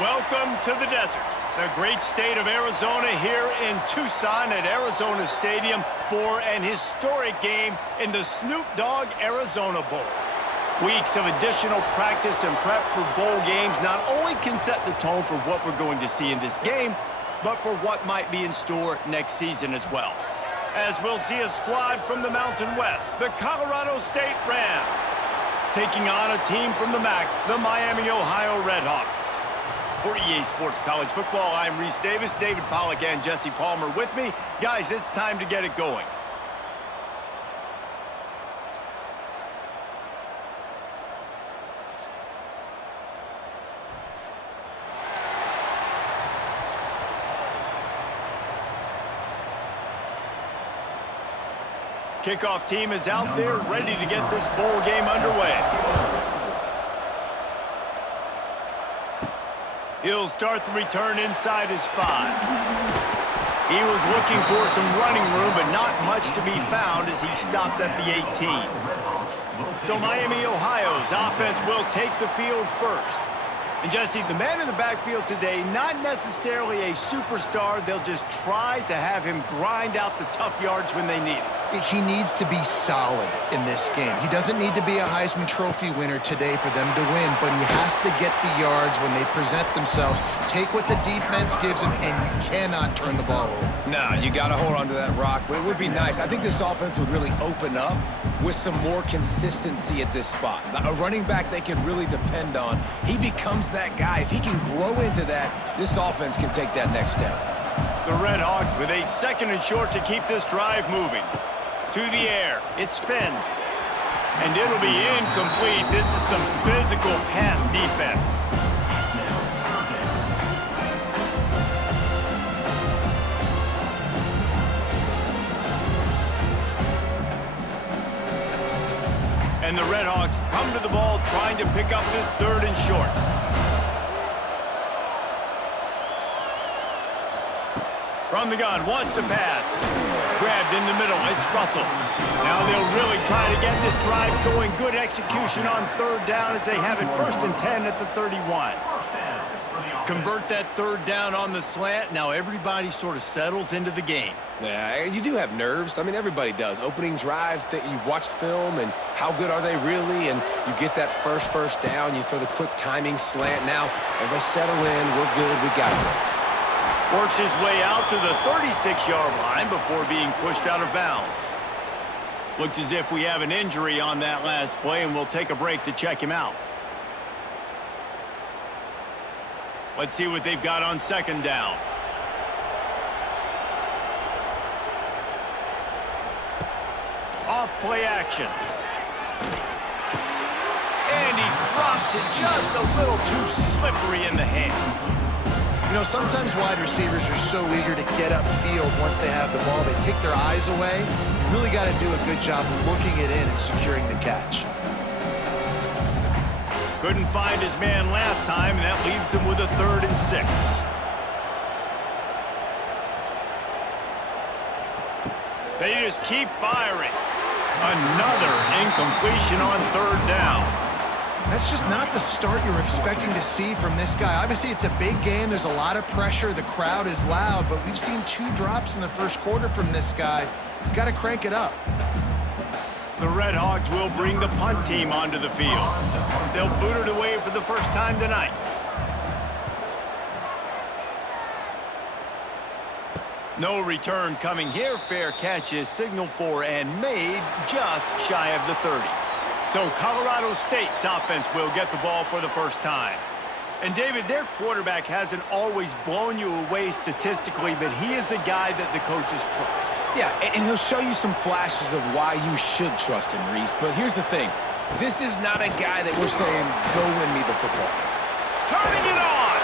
Welcome to the desert, the great state of Arizona, here in Tucson at Arizona Stadium for an historic game in the Snoop Dogg Arizona Bowl. Weeks of additional practice and prep for bowl games not only can set the tone for what we're going to see in this game, but for what might be in store next season as well. As we'll see a squad from the Mountain West, the Colorado State Rams, taking on a team from the MAC, the Miami, Ohio Redhawks. For EA Sports College Football, I'm Reese Davis, David Pollack and Jesse Palmer with me. Guys, it's time to get it going. Kickoff team is out there ready to get this bowl game underway. He'll start the return inside his 5. He was looking for some running room, but not much to be found as he stopped at the 18. So Miami, Ohio's offense will take the field first. And Jesse, the man in the backfield today, not necessarily a superstar. They'll just try to have him grind out the tough yards when they need it. He needs to be solid in this game. He doesn't need to be a Heisman Trophy winner today for them to win, but he has to get the yards when they present themselves. Take what the defense gives him, and you cannot turn the ball over. No, you got to hold on to that rock, but it would be nice. I think this offense would really open up with some more consistency at this spot. A running back they can really depend on. He becomes that guy. If he can grow into that, this offense can take that next step. The Redhawks with a 2nd and short to keep this drive moving. To the air, it's Finn. And it'll be incomplete. This is some physical pass defense. And the Redhawks come to the ball trying to pick up this 3rd and short. From the gun, wants to pass. Grabbed in the middle, it's Russell. Now they'll really try to get this drive going. Good execution on 3rd down as they have it 1st and 10 at the 31. Convert that 3rd down on the slant. Now everybody sort of settles into the game. Yeah, you do have nerves. I mean, everybody does. Opening drive, you've watched film, and how good are they really? And you get that first down, you throw the quick timing slant. Now everybody settle in. We're good. We got this. Works his way out to the 36-yard line before being pushed out of bounds. Looks as if we have an injury on that last play, and we'll take a break to check him out. Let's see what they've got on 2nd down. Off play action. And he drops it just a little too slippery in the hands. You know, sometimes wide receivers are so eager to get upfield once they have the ball. They take their eyes away. You really got to do a good job looking it in and securing the catch. Couldn't find his man last time, and that leaves him with a 3rd and 6. They just keep firing. Another incompletion on 3rd down. That's just not the start you were expecting to see from this guy. Obviously, it's a big game. There's a lot of pressure. The crowd is loud, but we've seen 2 drops in the 1st quarter from this guy. He's got to crank it up. The Redhawks will bring the punt team onto the field. They'll boot it away for the first time tonight. No return coming here. Fair catch is signaled for and made just shy of the 30. So Colorado State's offense will get the ball for the first time. And David, their quarterback hasn't always blown you away statistically, but he is a guy that the coaches trust. Yeah, and he'll show you some flashes of why you should trust him, Reese. But here's the thing. This is not a guy that we're saying, go win me the football. Turning it on!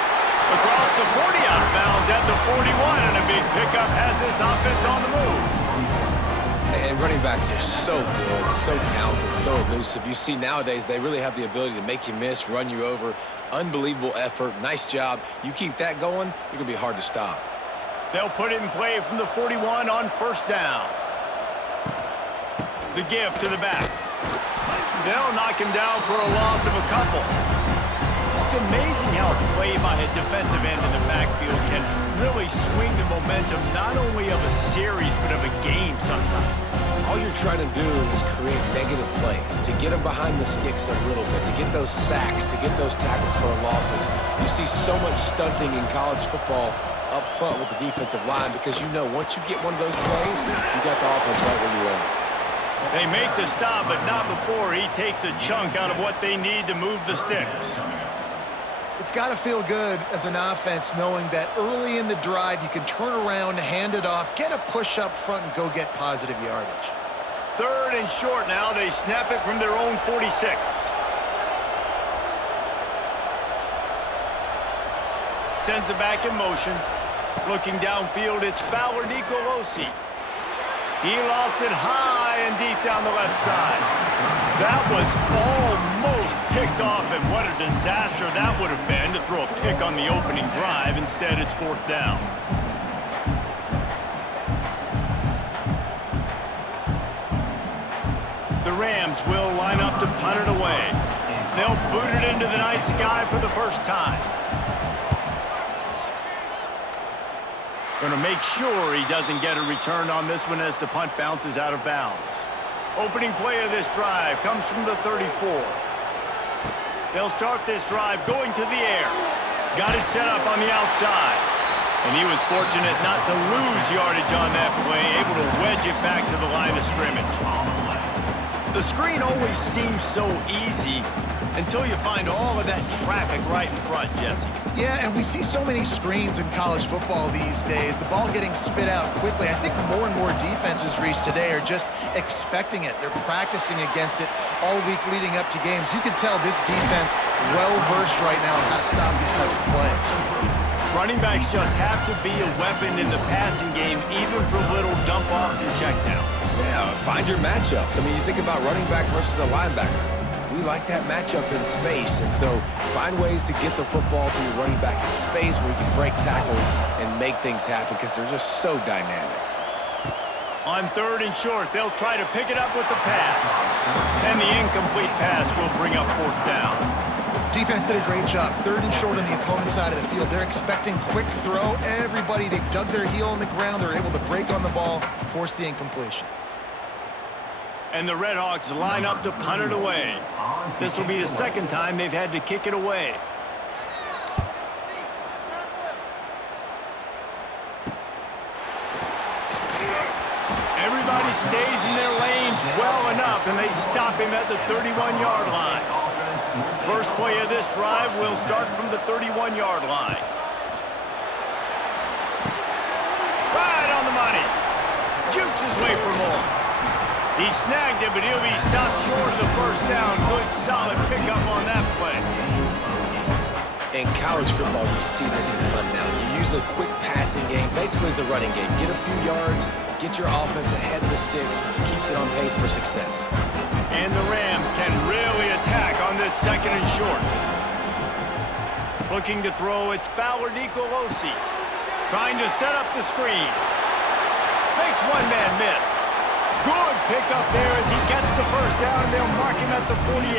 Across the 40 out of bounds at the 41, and a big pickup has this offense on the move. And running backs are so good, so talented, so elusive. You see nowadays they really have the ability to make you miss, run you over. Unbelievable effort. Nice job. You keep that going, you're going to be hard to stop. They'll put it in play from the 41 on 1st down. The give to the back. They'll knock him down for a loss of a couple. It's amazing how a play by a defensive end in the backfield can really swing the momentum not only of a series but of a game sometimes. All you're trying to do is create negative plays, to get them behind the sticks a little bit, to get those sacks, to get those tackles for losses. You see so much stunting in college football up front with the defensive line because you know once you get one of those plays, you got the offense right where you want. They make the stop, but not before he takes a chunk out of what they need to move the sticks. It's got to feel good as an offense knowing that early in the drive you can turn around, hand it off, get a push up front, and go get positive yardage. 3rd and short now. They snap it from their own 46. Sends it back in motion. Looking downfield, it's Fowler Nicolosi. He lofts it high and deep down the left side. That was almost picked off, and what a disaster that would have been to throw a pick on the opening drive. Instead, it's 4th down. The Rams will line up to punt it away. They'll boot it into the night sky for the first time. Going to make sure he doesn't get a return on this one as the punt bounces out of bounds. Opening play of this drive comes from the 34. They'll start this drive going to the air. Got it set up on the outside. And he was fortunate not to lose yardage on that play, able to wedge it back to the line of scrimmage. The screen always seems so easy until you find all of that traffic right in front, Jesse. Yeah, and we see so many screens in college football these days. The ball getting spit out quickly. I think more and more defenses, Reese, today are just expecting it. They're practicing against it all week leading up to games. You can tell this defense well-versed right now on how to stop these types of plays. Running backs just have to be a weapon in the passing game, even for little dump-offs and checkdowns. Yeah, find your matchups. I mean, you think about running back versus a linebacker. We like that matchup in space, and so find ways to get the football to your running back in space where you can break tackles and make things happen because they're just so dynamic. On 3rd and short, they'll try to pick it up with the pass. And the incomplete pass will bring up 4th down. Defense did a great job. 3rd and short on the opponent's side of the field. They're expecting quick throw. Everybody, they dug their heel on the ground. They're able to break on the ball, force the incompletion. And the Redhawks line up to punt it away. This will be the 2nd time they've had to kick it away. Everybody stays in their lanes well enough, and they stop him at the 31-yard line. First play of this drive will start from the 31-yard line. Right on the money. Jukes his way for more. He snagged it, but he'll be stopped short of the 1st down. Good, solid pickup on that play. In college football, you see this a ton now. You use a quick passing game, basically as the running game. Get a few yards, get your offense ahead of the sticks, keeps it on pace for success. And the Rams can really attack on this 2nd and short. Looking to throw, it's Fowler Nicolosi. Trying to set up the screen. Makes one man miss. Good pickup there as he gets the 1st down, and they'll mark him at the 48.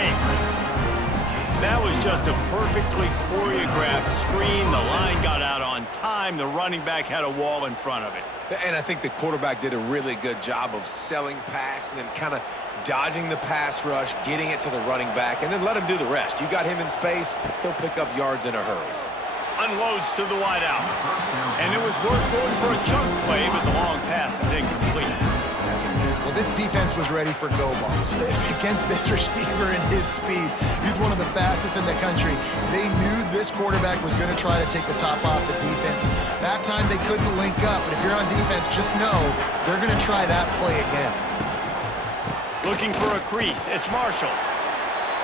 That was just a perfectly choreographed screen. The line got out on time. The running back had a wall in front of it. And I think the quarterback did a really good job of selling pass and then kind of dodging the pass rush, getting it to the running back, and then let him do the rest. You got him in space, he'll pick up yards in a hurry. Unloads to the wideout. And it was worth going for a chunk play, but the long pass is incomplete. Well, this defense was ready for go balls. Against this receiver and his speed, he's one of the fastest in the country. They knew this quarterback was going to try to take the top off the defense. That time they couldn't link up, but if you're on defense, just know they're going to try that play again. Looking for a crease, it's Marshall.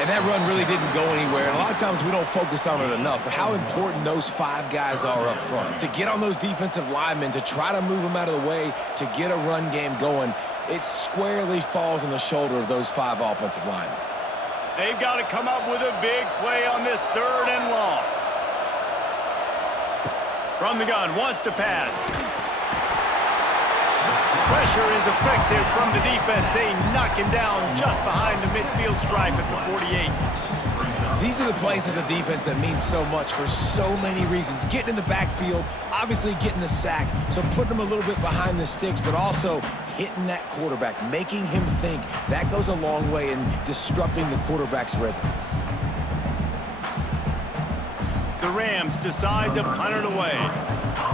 And that run really didn't go anywhere. And a lot of times we don't focus on it enough, but how important those 5 guys are up front. To get on those defensive linemen, to try to move them out of the way, to get a run game going, it squarely falls on the shoulder of those 5 offensive linemen. They've got to come up with a big play on this 3rd and long. From the gun, wants to pass. Pressure is effective from the defense. They knock him down just behind the midfield stripe at the 48. These are the plays as a defense that mean so much for so many reasons. Getting in the backfield, obviously getting the sack, so putting him a little bit behind the sticks, but also hitting that quarterback, making him think. That goes a long way in disrupting the quarterback's rhythm. The Rams decide to punt it away.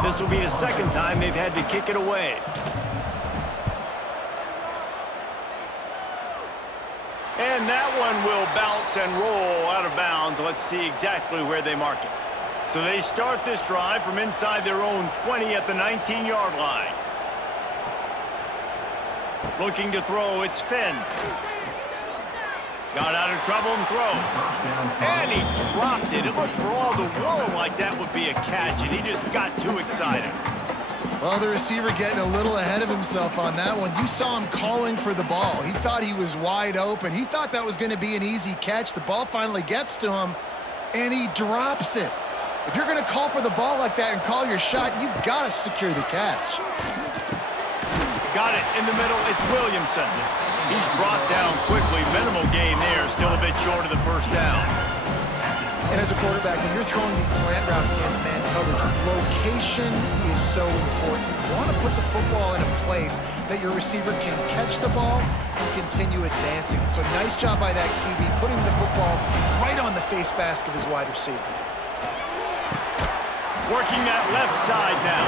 This will be the second time they've had to kick it away. And that one will bounce and roll out of bounds. Let's see exactly where they mark it. So they start this drive from inside their own 20 at the 19-yard line. Looking to throw, it's Finn. Got out of trouble and throws. And he dropped it. It looked for all the world like that would be a catch, and he just got too excited. Well, the receiver getting a little ahead of himself on that one. You saw him calling for the ball. He thought he was wide open. He thought that was going to be an easy catch. The ball finally gets to him, and he drops it. If you're going to call for the ball like that and call your shot, you've got to secure the catch. Got it in the middle. It's Williamson. He's brought down quickly. Minimal gain there. Still a bit short of the first down. And as a quarterback, when you're throwing these slant routes against man coverage, location is so important. You want to put the football in a place that your receiver can catch the ball and continue advancing. So nice job by that QB, putting the football right on the face mask of his wide receiver. Working that left side now.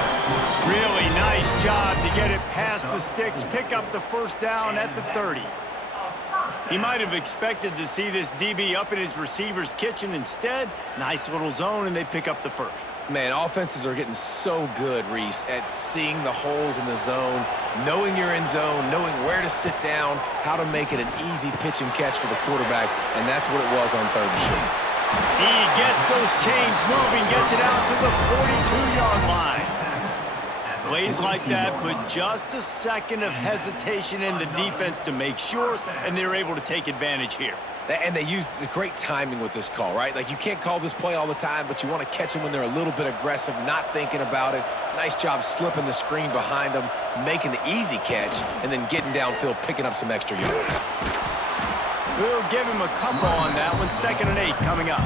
Really nice job to get it past the sticks, pick up the first down at the 30. He might have expected to see this DB up in his receiver's kitchen. Instead, nice little zone, and they pick up the first. Man, offenses are getting so good, Reese, at seeing the holes in the zone, knowing you're in zone, knowing where to sit down, how to make it an easy pitch and catch for the quarterback, and that's what it was on 3rd and short. He gets those chains moving, gets it out to the 42-yard line. Plays like that, but just a second of hesitation in the defense to make sure, and they're able to take advantage here. And they use the great timing with this call, right? Like, you can't call this play all the time, but you want to catch them when they're a little bit aggressive, not thinking about it. Nice job slipping the screen behind them, making the easy catch, and then getting downfield, picking up some extra yards. We'll give him a couple on that one. 2nd and 8 coming up.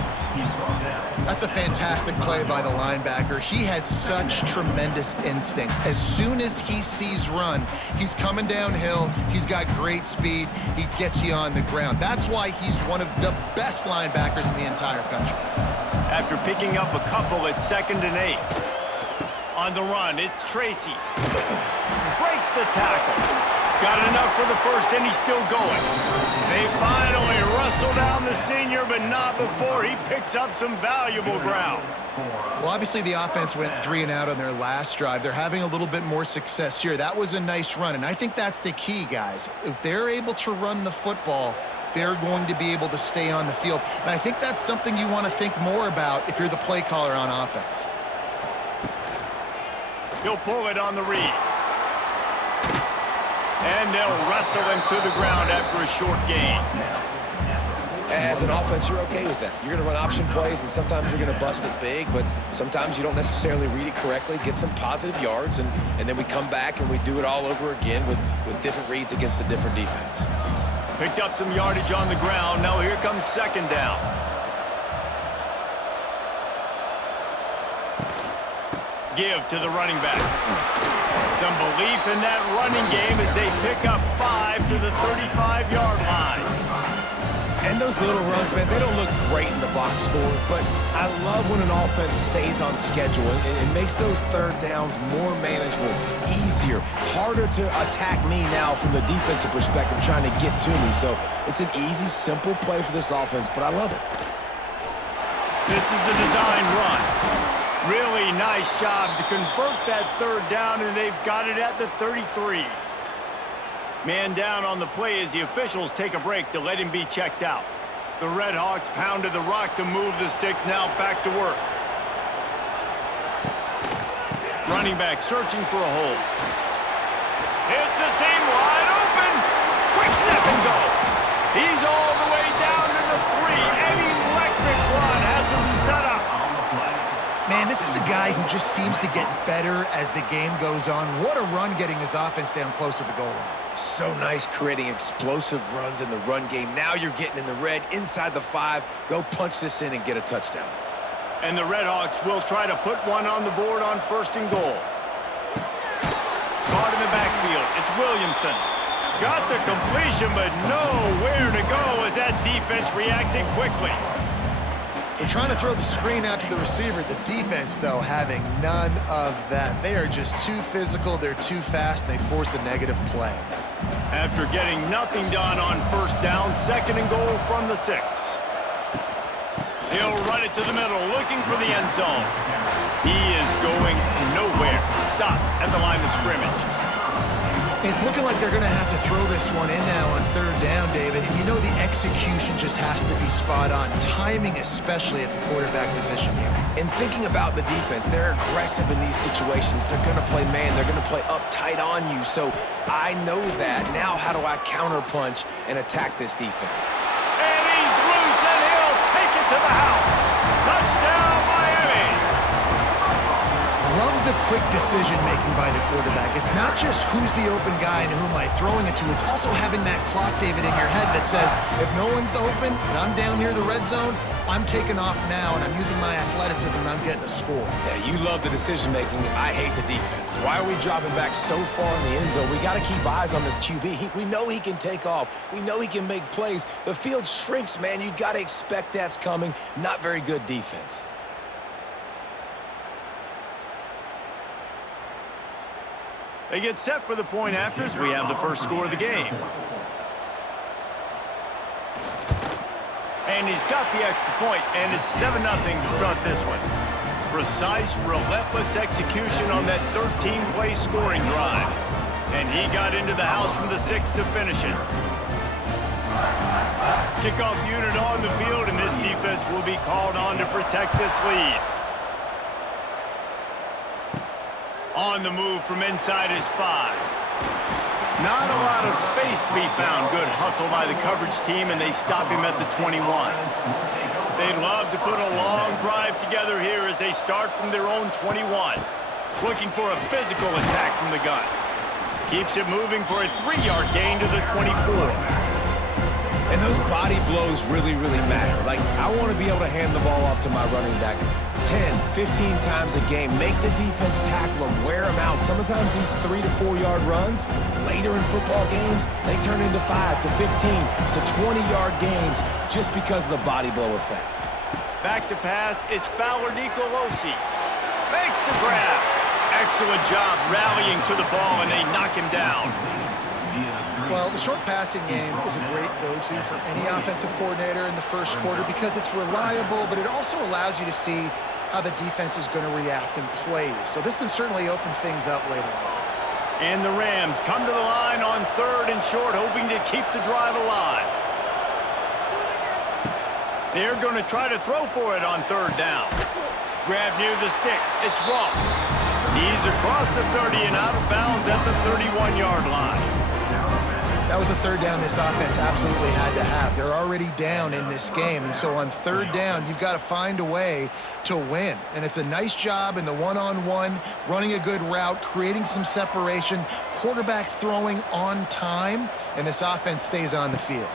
That's a fantastic play by the linebacker. He has such tremendous instincts. As soon as he sees run, he's coming downhill. He's got great speed. He gets you on the ground. That's why he's one of the best linebackers in the entire country. After picking up a couple, it's 2nd and 8. On the run, it's Tracy. Breaks the tackle. Got enough for the first, and he's still going. They finally wrestle down the senior, but not before he picks up some valuable ground. Well, obviously the offense went 3 and out on their last drive. They're having a little bit more success here. That was a nice run, and I think that's the key, guys. If they're able to run the football, they're going to be able to stay on the field. And I think that's something you want to think more about if you're the play caller on offense. He'll pull it on the read. And they'll wrestle him to the ground after a short gain. As an offense, you're okay with that. You're going to run option plays, and sometimes you're going to bust it big, but sometimes you don't necessarily read it correctly, get some positive yards, and then we come back and we do it all over again with different reads against a different defense. Picked up some yardage on the ground. Now here comes 2nd down. Give to the running back. Some belief in that running game as they pick up 5 to the 35-yard line. And those little runs, man, they don't look great in the box score, but I love when an offense stays on schedule and it makes those 3rd downs more manageable, easier, harder to attack me now from the defensive perspective trying to get to me. So it's an easy, simple play for this offense, but I love it. This is a design run. Really nice job to convert that 3rd down, and they've got it at the 33. Man down on the play as the officials take a break to let him be checked out. The Red Hawks pounded the rock to move the sticks, now back to work. Running back searching for a hole. It's a seam wide open. Quick step and go. He's all the way down to the 3. An electric run has him set up. Man, this is a guy who just seems to get better as the game goes on. What a run getting his offense down close to the goal line. So nice creating explosive runs in the run game. Now you're getting in the red, inside the 5. Go punch this in and get a touchdown. And the Redhawks will try to put one on the board on 1st and goal. Caught in the backfield. It's Williamson. Got the completion, but nowhere to go as that defense reacted quickly. They're trying to throw the screen out to the receiver. The defense, though, having none of that. They are just too physical. They're too fast, and they force a negative play. After getting nothing done on 1st down, 2nd and goal from the 6. He'll run it to the middle, looking for the end zone. He is going nowhere. Stop at the line of scrimmage. It's looking like they're going to have to throw this one in now on 3rd down, David. And you know the execution just has to be spot on. Timing, especially at the quarterback position here. And thinking about the defense, they're aggressive in these situations. They're going to play man. They're going to play uptight on you. So I know that. Now how do I counterpunch and attack this defense? And he's loose, and he'll take it to the house. Touchdown, Miami. Love the quick decision-making by the quarterback. It's not just who's the open guy and who am I throwing it to. It's also having that clock, David, in your head that says, if no one's open and I'm down near the red zone, I'm taking off now and I'm using my athleticism and I'm getting a score. Yeah, you love the decision-making. I hate the defense. Why are we dropping back so far in the end zone? We got to keep eyes on this QB. We know he can take off. We know he can make plays. The field shrinks, man. You got to expect that's coming. Not very good defense. They get set for the point after as we have the first score of the game. And he's got the extra point, and it's 7-0 to start this one. Precise, relentless execution on that 13-play scoring drive. And he got into the house from the 6 to finish it. Kickoff unit on the field, and this defense will be called on to protect this lead. On the move from inside his 5. Not a lot of space to be found. Good hustle by the coverage team, and they stop him at the 21. They'd love to put a long drive together here as they start from their own 21. Looking for a physical attack from the gun. Keeps it moving for a 3-yard gain to the 24. And those body blows really, really matter. Like, I want to be able to hand the ball off to my running back 10, 15 times a game. Make the defense tackle them, wear them out. Sometimes these 3 to 4 yard runs, later in football games, they turn into 5 to 15 to 20-yard gains just because of the body blow effect. Back to pass, it's Fowler Nicolosi. Makes the grab. Excellent job rallying to the ball, and they knock him down. Well, the short passing game is a great go-to for any offensive coordinator in the first quarter because it's reliable, but it also allows you to see how the defense is going to react in plays. So this can certainly open things up later on. And the Rams come to the line on 3rd and short, hoping to keep the drive alive. They're going to try to throw for it on 3rd down. Grab near the sticks. It's Ross. He's across the 30 and out of bounds at the 31-yard line. That was a 3rd down this offense absolutely had to have. They're already down in this game, and so on 3rd down, you've got to find a way to win. And it's a nice job in the one-on-one, running a good route, creating some separation, quarterback throwing on time, and this offense stays on the field.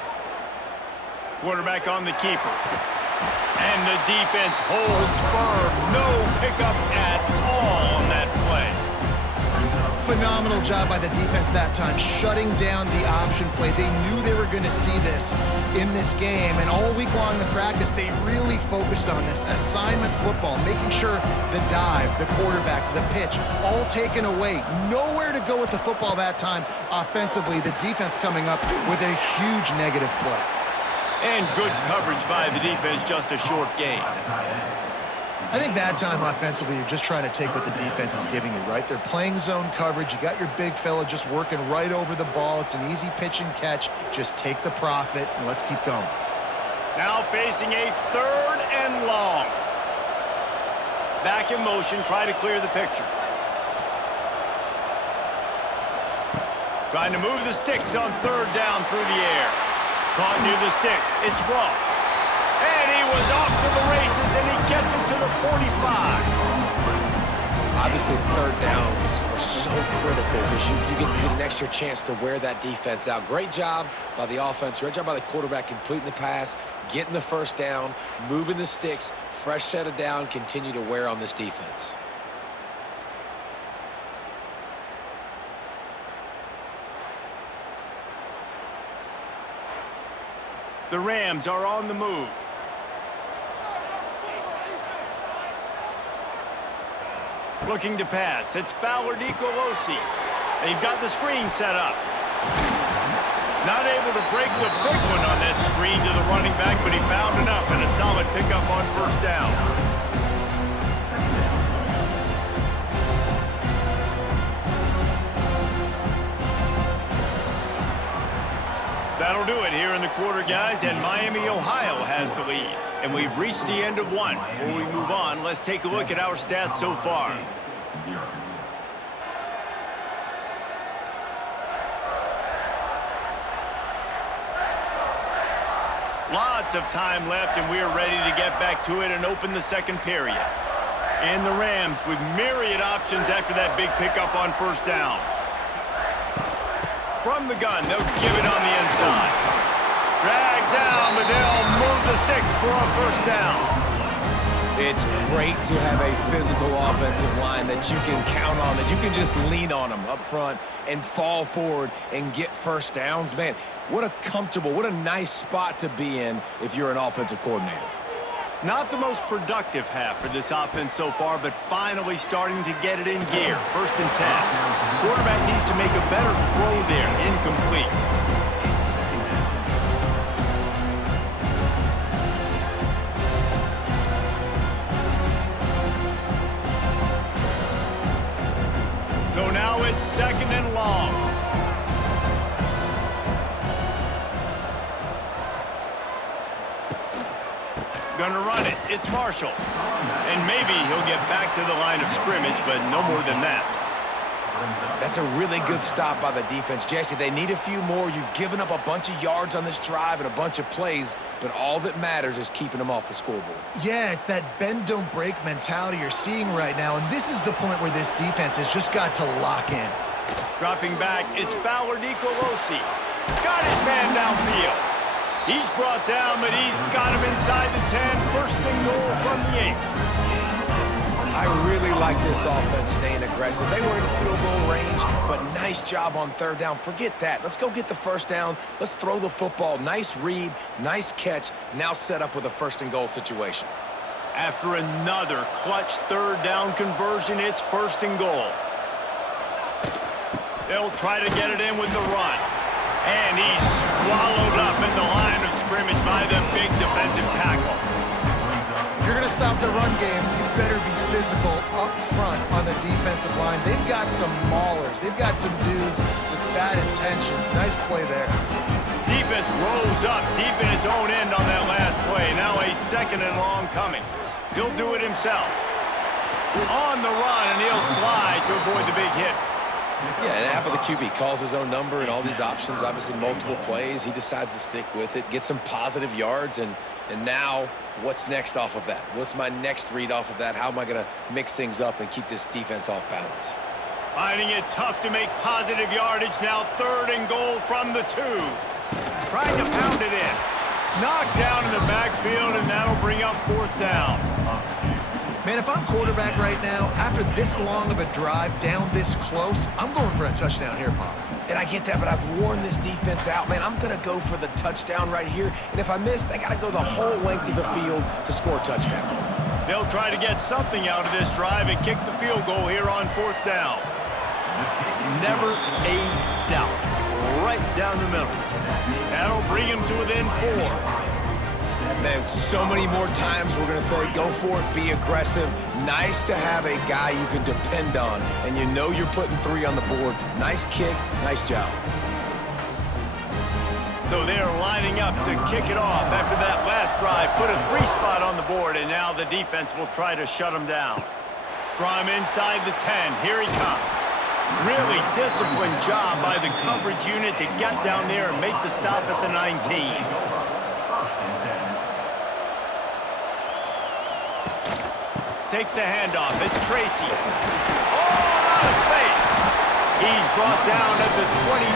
Quarterback on the keeper. And the defense holds firm. No pickup at all on that play. Phenomenal job by the defense that time, shutting down the option play. They knew they were going to see this in this game, and all week long in practice, they really focused on this assignment football, making sure the dive, the quarterback, the pitch, all taken away. Nowhere to go with the football that time offensively. The defense coming up with a huge negative play. And good coverage by the defense, just a short gain. I think that time offensively, you're just trying to take what the defense is giving you, right? They're playing zone coverage. You got your big fella just working right over the ball. It's an easy pitch and catch. Just take the profit, and let's keep going. Now facing a 3rd and long. Back in motion, try to clear the picture. Trying to move the sticks on 3rd down through the air. Caught near the sticks. It's Ross. And he was off to the races, and he gets it to the 45. Obviously, third downs are so critical because you get an extra chance to wear that defense out. Great job by the offense. Great job by the quarterback completing the pass, getting the first down, moving the sticks, fresh set of down, continue to wear on this defense. The Rams are on the move. Looking to pass. It's Fowler Nicolosi. They've got the screen set up. Not able to break the big one on that screen to the running back, but he found enough and a solid pickup on first down. That'll do it here in the quarter, guys, and Miami, Ohio has the lead. And we've reached the end of one. Before we move on, let's take a look at our stats so far. Lots of time left, and we are ready to get back to it and open the second period. And the Rams with myriad options after that big pickup on first down. From the gun, they'll give it on the inside. Drag down, but they'll move the sticks for a first down. It's great to have a physical offensive line that you can count on, that you can just lean on them up front and fall forward and get first downs. Man, what a comfortable, what a nice spot to be in if you're an offensive coordinator. Not the most productive half for this offense so far, but finally starting to get it in gear. 1st and 10. Quarterback needs to make a better throw there. Incomplete. So now it's 2nd and long. Gonna run it. It's Marshall. And maybe he'll get back to the line of scrimmage, but no more than that. That's a really good stop by the defense. Jesse, they need a few more. You've given up a bunch of yards on this drive and a bunch of plays, but all that matters is keeping them off the scoreboard. Yeah, it's that bend, don't break mentality you're seeing right now, and this is the point where this defense has just got to lock in. Dropping back, it's Fowler Nicolosi. Got his man downfield. He's brought down, but he's got him inside the 10. 1st and goal from the 8. I really like this offense staying aggressive. They were in field goal range, but nice job on third down. Forget that. Let's go get the first down. Let's throw the football. Nice read, nice catch. Now set up with a 1st and goal situation. After another clutch third down conversion, it's 1st and goal. They'll try to get it in with the run. And he's swallowed up in the line of scrimmage by the big defensive tackle. If you're going to stop the run game, you better be physical up front on the defensive line. They've got some maulers. They've got some dudes with bad intentions. Nice play there. Defense rose up deep in its own end on that last play. Now a 2nd and long coming. He'll do it himself. On the run, and he'll slide to avoid the big hit. Yeah, and half of the QB calls his own number and all these options, obviously multiple plays. He decides to stick with it, get some positive yards, and now what's next off of that? What's my next read off of that? How am I going to mix things up and keep this defense off balance? Finding it tough to make positive yardage. Now 3rd and goal from the 2. Trying to pound it in. Knocked down in the backfield, and that'll bring up 4th down. Man, if I'm quarterback right now, after this long of a drive down this close, I'm going for a touchdown here, Pop. And I get that, but I've worn this defense out. Man, I'm going to go for the touchdown right here. And if I miss, they got to go the whole length of the field to score a touchdown. They'll try to get something out of this drive and kick the field goal here on 4th down. Never a doubt. Right down the middle. That'll bring him to within 4. Man, so many more times we're going to say, go for it, be aggressive. Nice to have a guy you can depend on, and you know you're putting 3 on the board. Nice kick, nice job. So they're lining up to kick it off after that last drive. Put a 3 spot on the board, and now the defense will try to shut them down. From inside the 10, here he comes. Really disciplined job by the coverage unit to get down there and make the stop at the 19. Takes the handoff. It's Tracy. out of space. He's brought down at the 29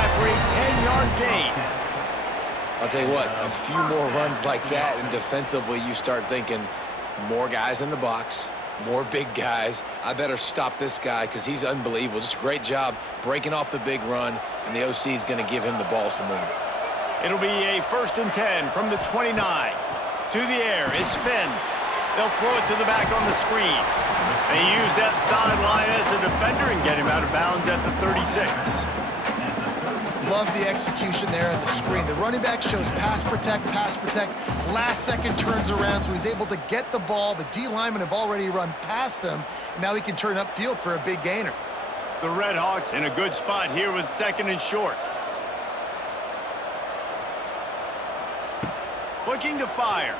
after a 10-yard gain. I'll tell you what, a few more runs like that, and defensively you start thinking more guys in the box, more big guys. I better stop this guy because he's unbelievable. Just a great job breaking off the big run, and the OC is going to give him the ball some more. It'll be a 1st and 10 from the 29. To the air, it's Finn. They'll throw it to the back on the screen. They use that sideline as a defender and get him out of bounds at the 36. Love the execution there on the screen. The running back shows pass protect, last second turns around, so he's able to get the ball. The D linemen have already run past him. Now he can turn upfield for a big gainer. The Redhawks in a good spot here with 2nd and short. Looking to fire.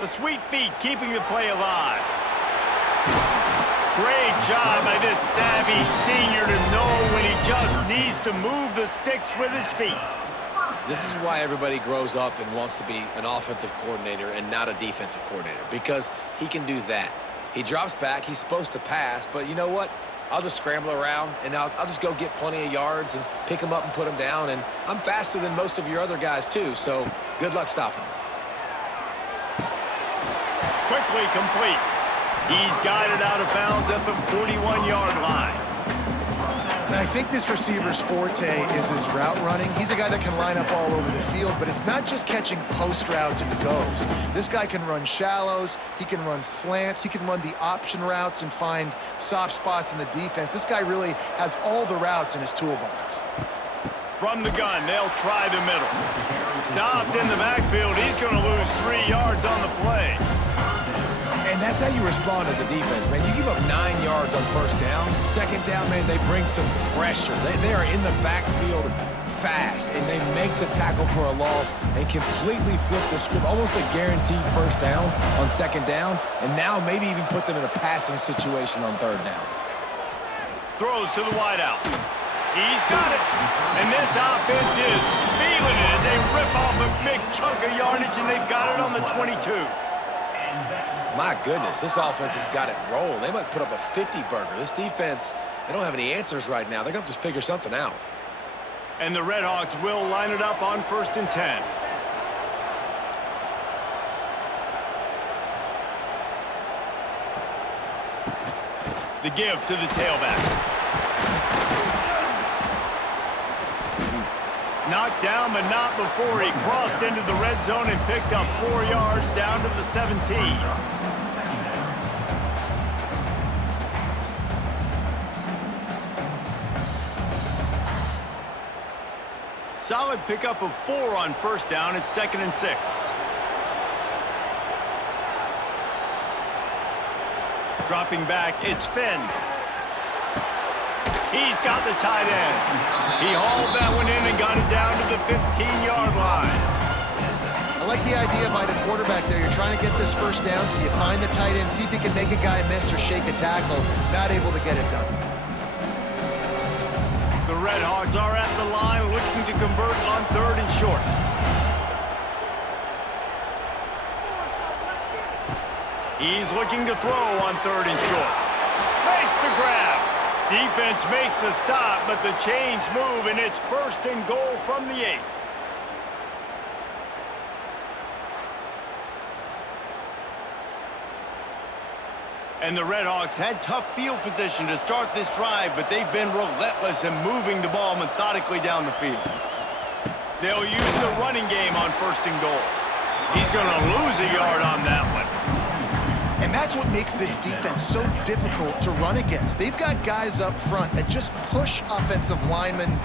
The sweet feet keeping the play alive. Great job by this savvy senior to know when he just needs to move the sticks with his feet. This is why everybody grows up and wants to be an offensive coordinator and not a defensive coordinator, because he can do that. He drops back, he's supposed to pass, but you know what? I'll just scramble around, and I'll just go get plenty of yards and pick him up and put him down, and I'm faster than most of your other guys too, so good luck stopping him. Quickly complete. He's guided out of bounds at the 41-yard line. And I think this receiver's forte is his route running. He's a guy that can line up all over the field, but it's not just catching post routes and goes. This guy can run shallows, he can run slants, he can run the option routes and find soft spots in the defense. This guy really has all the routes in his toolbox. From the gun, they'll try the middle. Stopped in the backfield. He's going to lose 3 yards on the play. And that's how you respond as a defense, man. You give up 9 yards on 1st down. 2nd down, man, they bring some pressure. They are in the backfield fast, and they make the tackle for a loss and completely flip the script. Almost a guaranteed 1st down on 2nd down, and now maybe even put them in a passing situation on 3rd down. Throws to the wideout. He's got it. And this offense is feeling it as they rip off a big chunk of yardage, and they've got it on the 22. My goodness, this offense has got it rolling. They might put up a 50-burger. This defense, they don't have any answers right now. They're going to have to figure something out. And the Redhawks will line it up on 1st and 10. The give to the tailback. Knocked down, but not before he crossed into the red zone and picked up 4 yards down to the 17. Solid pickup of 4 on 1st down. It's 2nd and 6. Dropping back, it's Finn. He's got the tight end. He hauled that one in and got it down to the 15-yard line. I like the idea by the quarterback there. You're trying to get this 1st down, so you find the tight end, see if he can make a guy miss or shake a tackle. Not able to get it done. The Redhawks are at the line looking to convert on 3rd and short. He's looking to throw on 3rd and short. Makes the grab. Defense makes a stop, but the chains move, and it's 1st and goal from the 8. And the Redhawks had tough field position to start this drive, but they've been relentless in moving the ball methodically down the field. They'll use the running game on 1st and goal. He's going to lose a yard on that one. And that's what makes this defense so difficult to run against. They've got guys up front that just push offensive linemen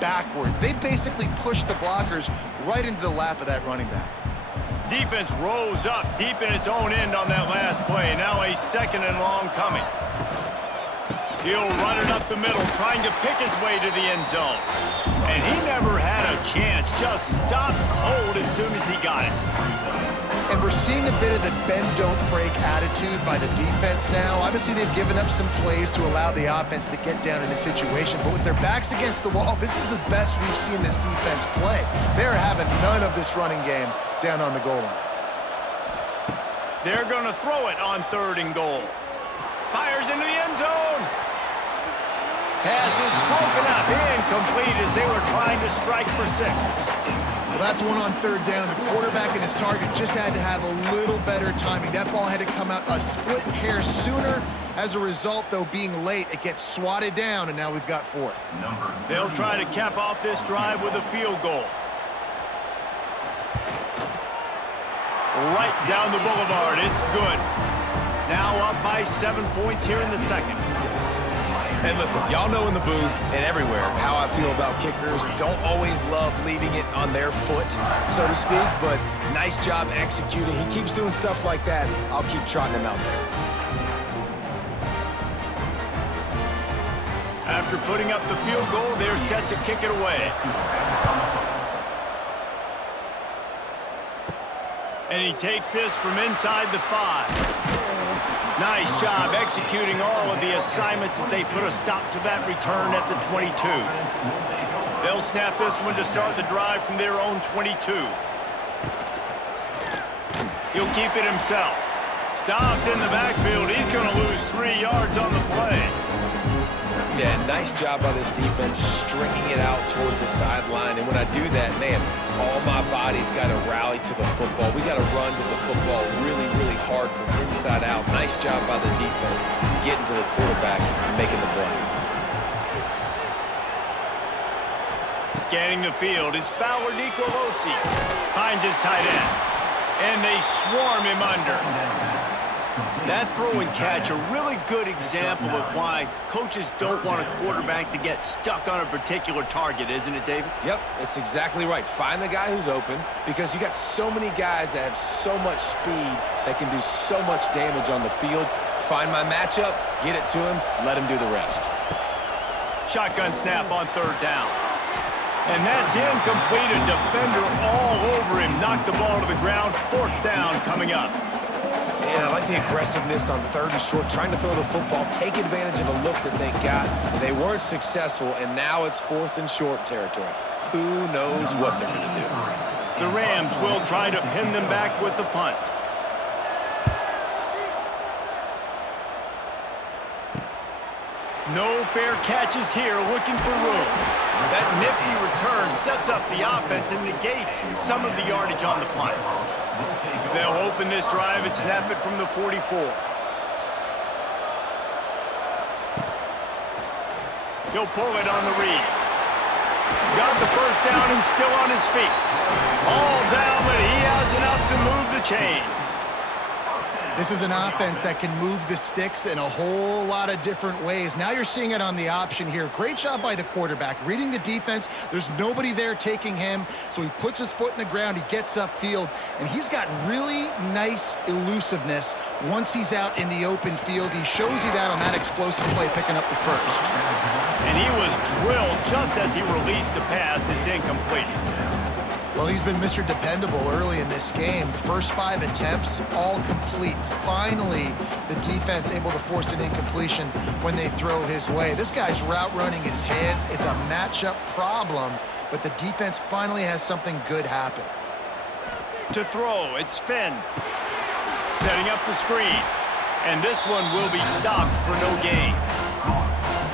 backwards. They basically push the blockers right into the lap of that running back. Defense rose up deep in its own end on that last play. Now a 2nd and long coming. He'll run it up the middle, trying to pick his way to the end zone. And he never had a chance, just stopped cold as soon as he got it. And we're seeing a bit of the bend-don't-break attitude by the defense now. Obviously, they've given up some plays to allow the offense to get down in this situation. But with their backs against the wall, this is the best we've seen this defense play. They're having none of this running game down on the goal line. They're going to throw it on 3rd and goal. Fires into the end zone. Pass is broken up, incomplete as they were trying to strike for 6. Well, that's one on third down. The quarterback and his target just had to have a little better timing. That ball had to come out a split hair sooner. As a result, though, being late, it gets swatted down, and now we've got 4th. They'll try to cap off this drive with a field goal. Right down the boulevard. It's good. Now up by 7 points here in the second. And listen, y'all know in the booth and everywhere how I feel about kickers. Don't always love leaving it on their foot, so to speak, but nice job executing. He keeps doing stuff like that. I'll keep trotting him out there. After putting up the field goal, they're set to kick it away. And he takes this from inside the 5. Nice job executing all of the assignments as they put a stop to that return at the 22. They'll snap this one to start the drive from their own 22. He'll keep it himself. Stopped in the backfield. He's going to lose 3 yards on the play. Yeah, nice job by this defense stringing it out towards the sideline. And when I do that, man, all my body's got to rally to the football. We got to run to the football really, really hard from inside out. Nice job by the defense getting to the quarterback and making the play. Scanning the field, it's Fowler Nicolosi. Finds his tight end. And they swarm him under. That throw and catch, a really good example of why coaches don't want a quarterback to get stuck on a particular target, isn't it, David? Yep, it's exactly right. Find the guy who's open because you got so many guys that have so much speed that can do so much damage on the field. Find my matchup, get it to him, let him do the rest. Shotgun snap on third down. And that's incomplete. A defender all over him. Knocked the ball to the ground. 4th down coming up. And I like the aggressiveness on 3rd and short, trying to throw the football, take advantage of a look that they got. They weren't successful, and now it's 4th and short territory. Who knows what they're going to do? The Rams will try to pin them back with the punt. No fair catches here, looking for room. That nifty return sets up the offense and negates some of the yardage on the punt. They'll open this drive and snap it from the 44. He'll pull it on the read. Got the first down and still on his feet. All down, but he has enough to move the chains. This is an offense that can move the sticks in a whole lot of different ways. Now you're seeing it on the option here. Great job by the quarterback. Reading the defense, there's nobody there taking him, so he puts his foot in the ground, he gets upfield, and he's got really nice elusiveness once he's out in the open field. He shows you that on that explosive play, picking up the first. And he was drilled just as he released the pass. It's incomplete. Well, he's been Mr. Dependable early in this game. The first 5 attempts, all complete. Finally, the defense able to force an incompletion when they throw his way. This guy's route running his hands. It's a matchup problem, but the defense finally has something good happen. To throw, it's Finn. Setting up the screen. And this one will be stopped for no gain.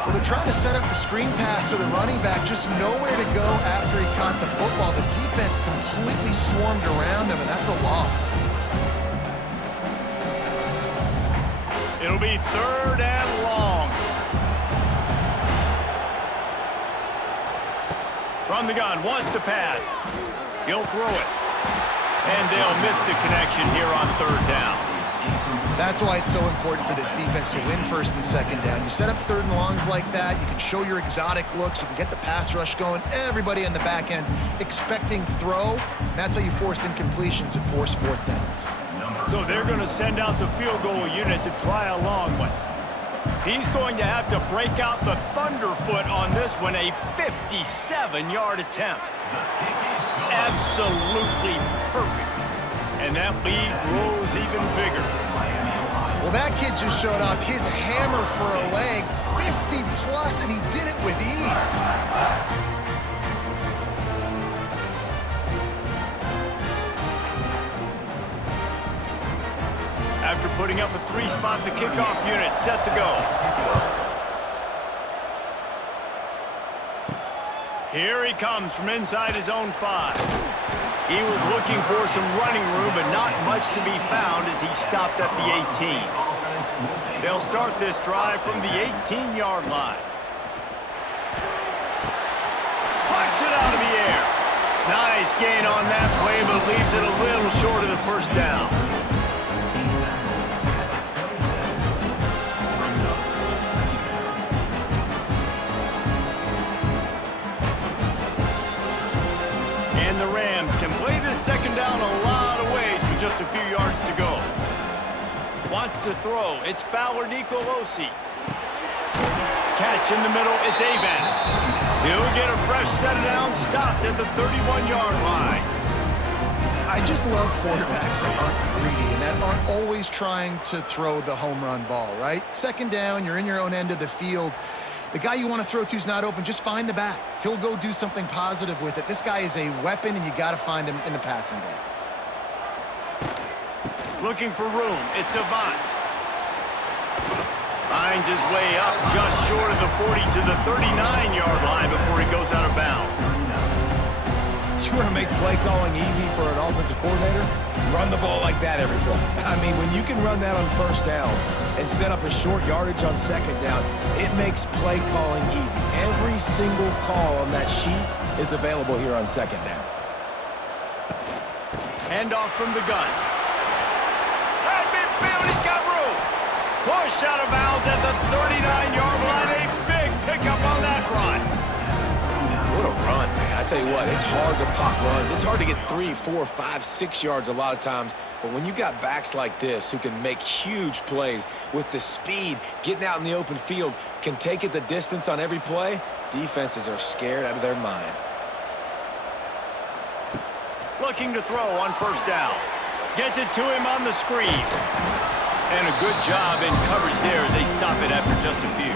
Well, they're trying to set up the screen pass to the running back, just nowhere to go after he caught the football. The defense completely swarmed around him, and that's a loss. It'll be 3rd and long. From the gun, wants to pass. He'll throw it. And they'll miss the connection here on 3rd down. That's why it's so important for this defense to win 1st and 2nd down. You set up 3rd and longs like that, you can show your exotic looks, you can get the pass rush going, everybody in the back end expecting throw. That's how you force incompletions and force 4th downs. So they're going to send out the field goal unit to try a long one. He's going to have to break out the thunderfoot on this one, a 57-yard attempt. Absolutely perfect. And that lead grows even bigger. Well, that kid just showed off his hammer for a leg, 50-plus, and he did it with ease. After putting up a three-spot, the kickoff unit set to go. Here he comes from inside his own 5. He was looking for some running room, but not much to be found as he stopped at the 18. They'll start this drive from the 18-yard line. Pucks it out of the air. Nice gain on that play, but leaves it a little short of the first down. And the Rams can play this second down a lot of ways with just a few yards to go. Wants to throw. It's Fowler Nicolosi. Catch in the middle. It's Avent. He'll get a fresh set of downs, stopped at the 31-yard line. I just love quarterbacks that aren't greedy and that aren't always trying to throw the home run ball, right? Second down, you're in your own end of the field. The guy you want to throw to is not open. Just find the back. He'll go do something positive with it. This guy is a weapon, and you got to find him in the passing game. Looking for room. It's Avant. Finds his way up just short of the 40 to the 39-yard line before he goes out of bounds. You want to make play calling easy for an offensive coordinator? Run the ball like that every play. I mean, when you can run that on first down and set up a short yardage on second down, it makes play calling easy. Every single call on that sheet is available here on second down. Handoff from the gun. At midfield, he's got room. Push out of bounds at the 39-yard line. A big pickup on that run. What a run, man. I tell you what, it's hard to pop runs. It's hard to get 3, 4, 5, 6 yards a lot of times. But when you got backs like this who can make huge plays with the speed, getting out in the open field, can take it the distance on every play, defenses are scared out of their mind. Looking to throw on first down. Gets it to him on the screen. And a good job in coverage there as they stop it after just a few.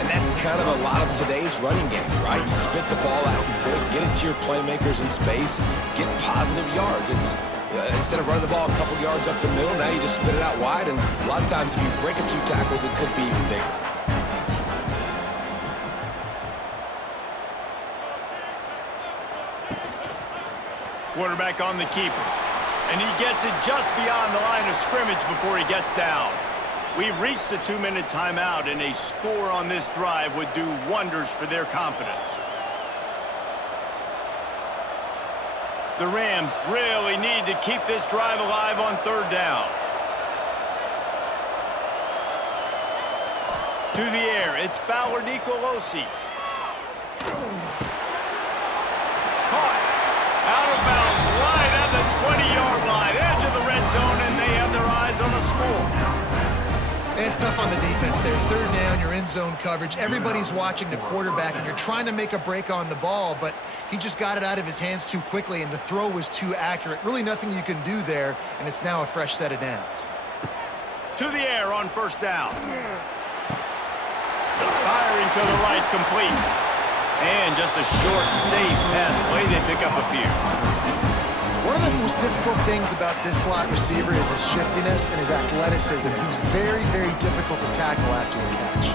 And that's kind of a lot of today's running game, right? Spit the ball out quick, get it to your playmakers in space, get positive yards. It's instead of running the ball a couple yards up the middle, now you just spit it out wide, and a lot of times if you break a few tackles, it could be even bigger. Quarterback on the keeper. And he gets it just beyond the line of scrimmage before he gets down. We've reached the 2-minute timeout, and a score on this drive would do wonders for their confidence. The Rams really need to keep this drive alive on third down. To the air, it's Fowler Nicolosi. Caught. Out of bounds, right at the 20-yard line, edge of the red zone, and they have their eyes on a score. It's tough on the defense there. Third down, you're in zone coverage. Everybody's watching the quarterback, and you're trying to make a break on the ball, but he just got it out of his hands too quickly, and the throw was too accurate. Really nothing you can do there, and it's now a fresh set of downs. To the air on first down. Firing to the right, complete. And just a short, safe pass play. They pick up a few. One of the most difficult things about this slot receiver is his shiftiness and his athleticism. He's very, very difficult to tackle after the catch.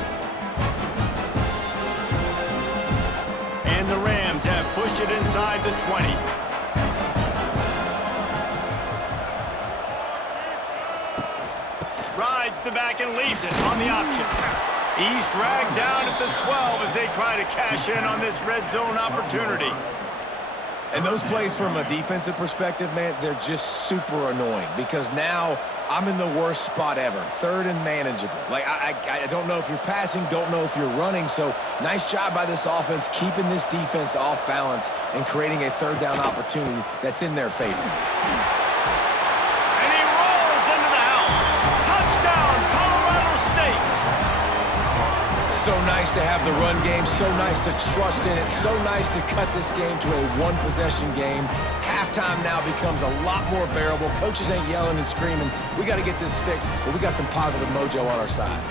And the Rams have pushed it inside the 20. Rides the back and leaves it on the option. He's dragged down at the 12 as they try to cash in on this red zone opportunity. And those plays from a defensive perspective, man, they're just super annoying because now I'm in the worst spot ever, third and manageable. Like, I don't know if you're passing, don't know if you're running, so nice job by this offense keeping this defense off balance and creating a third down opportunity that's in their favor. And he rolls into the house. Touchdown, Colorado State. So nice to have the run game, so nice to trust in it, so nice to cut this game to a one-possession game. Halftime now becomes a lot more bearable. Coaches ain't yelling and screaming. We got to get this fixed, but we got some positive mojo on our side.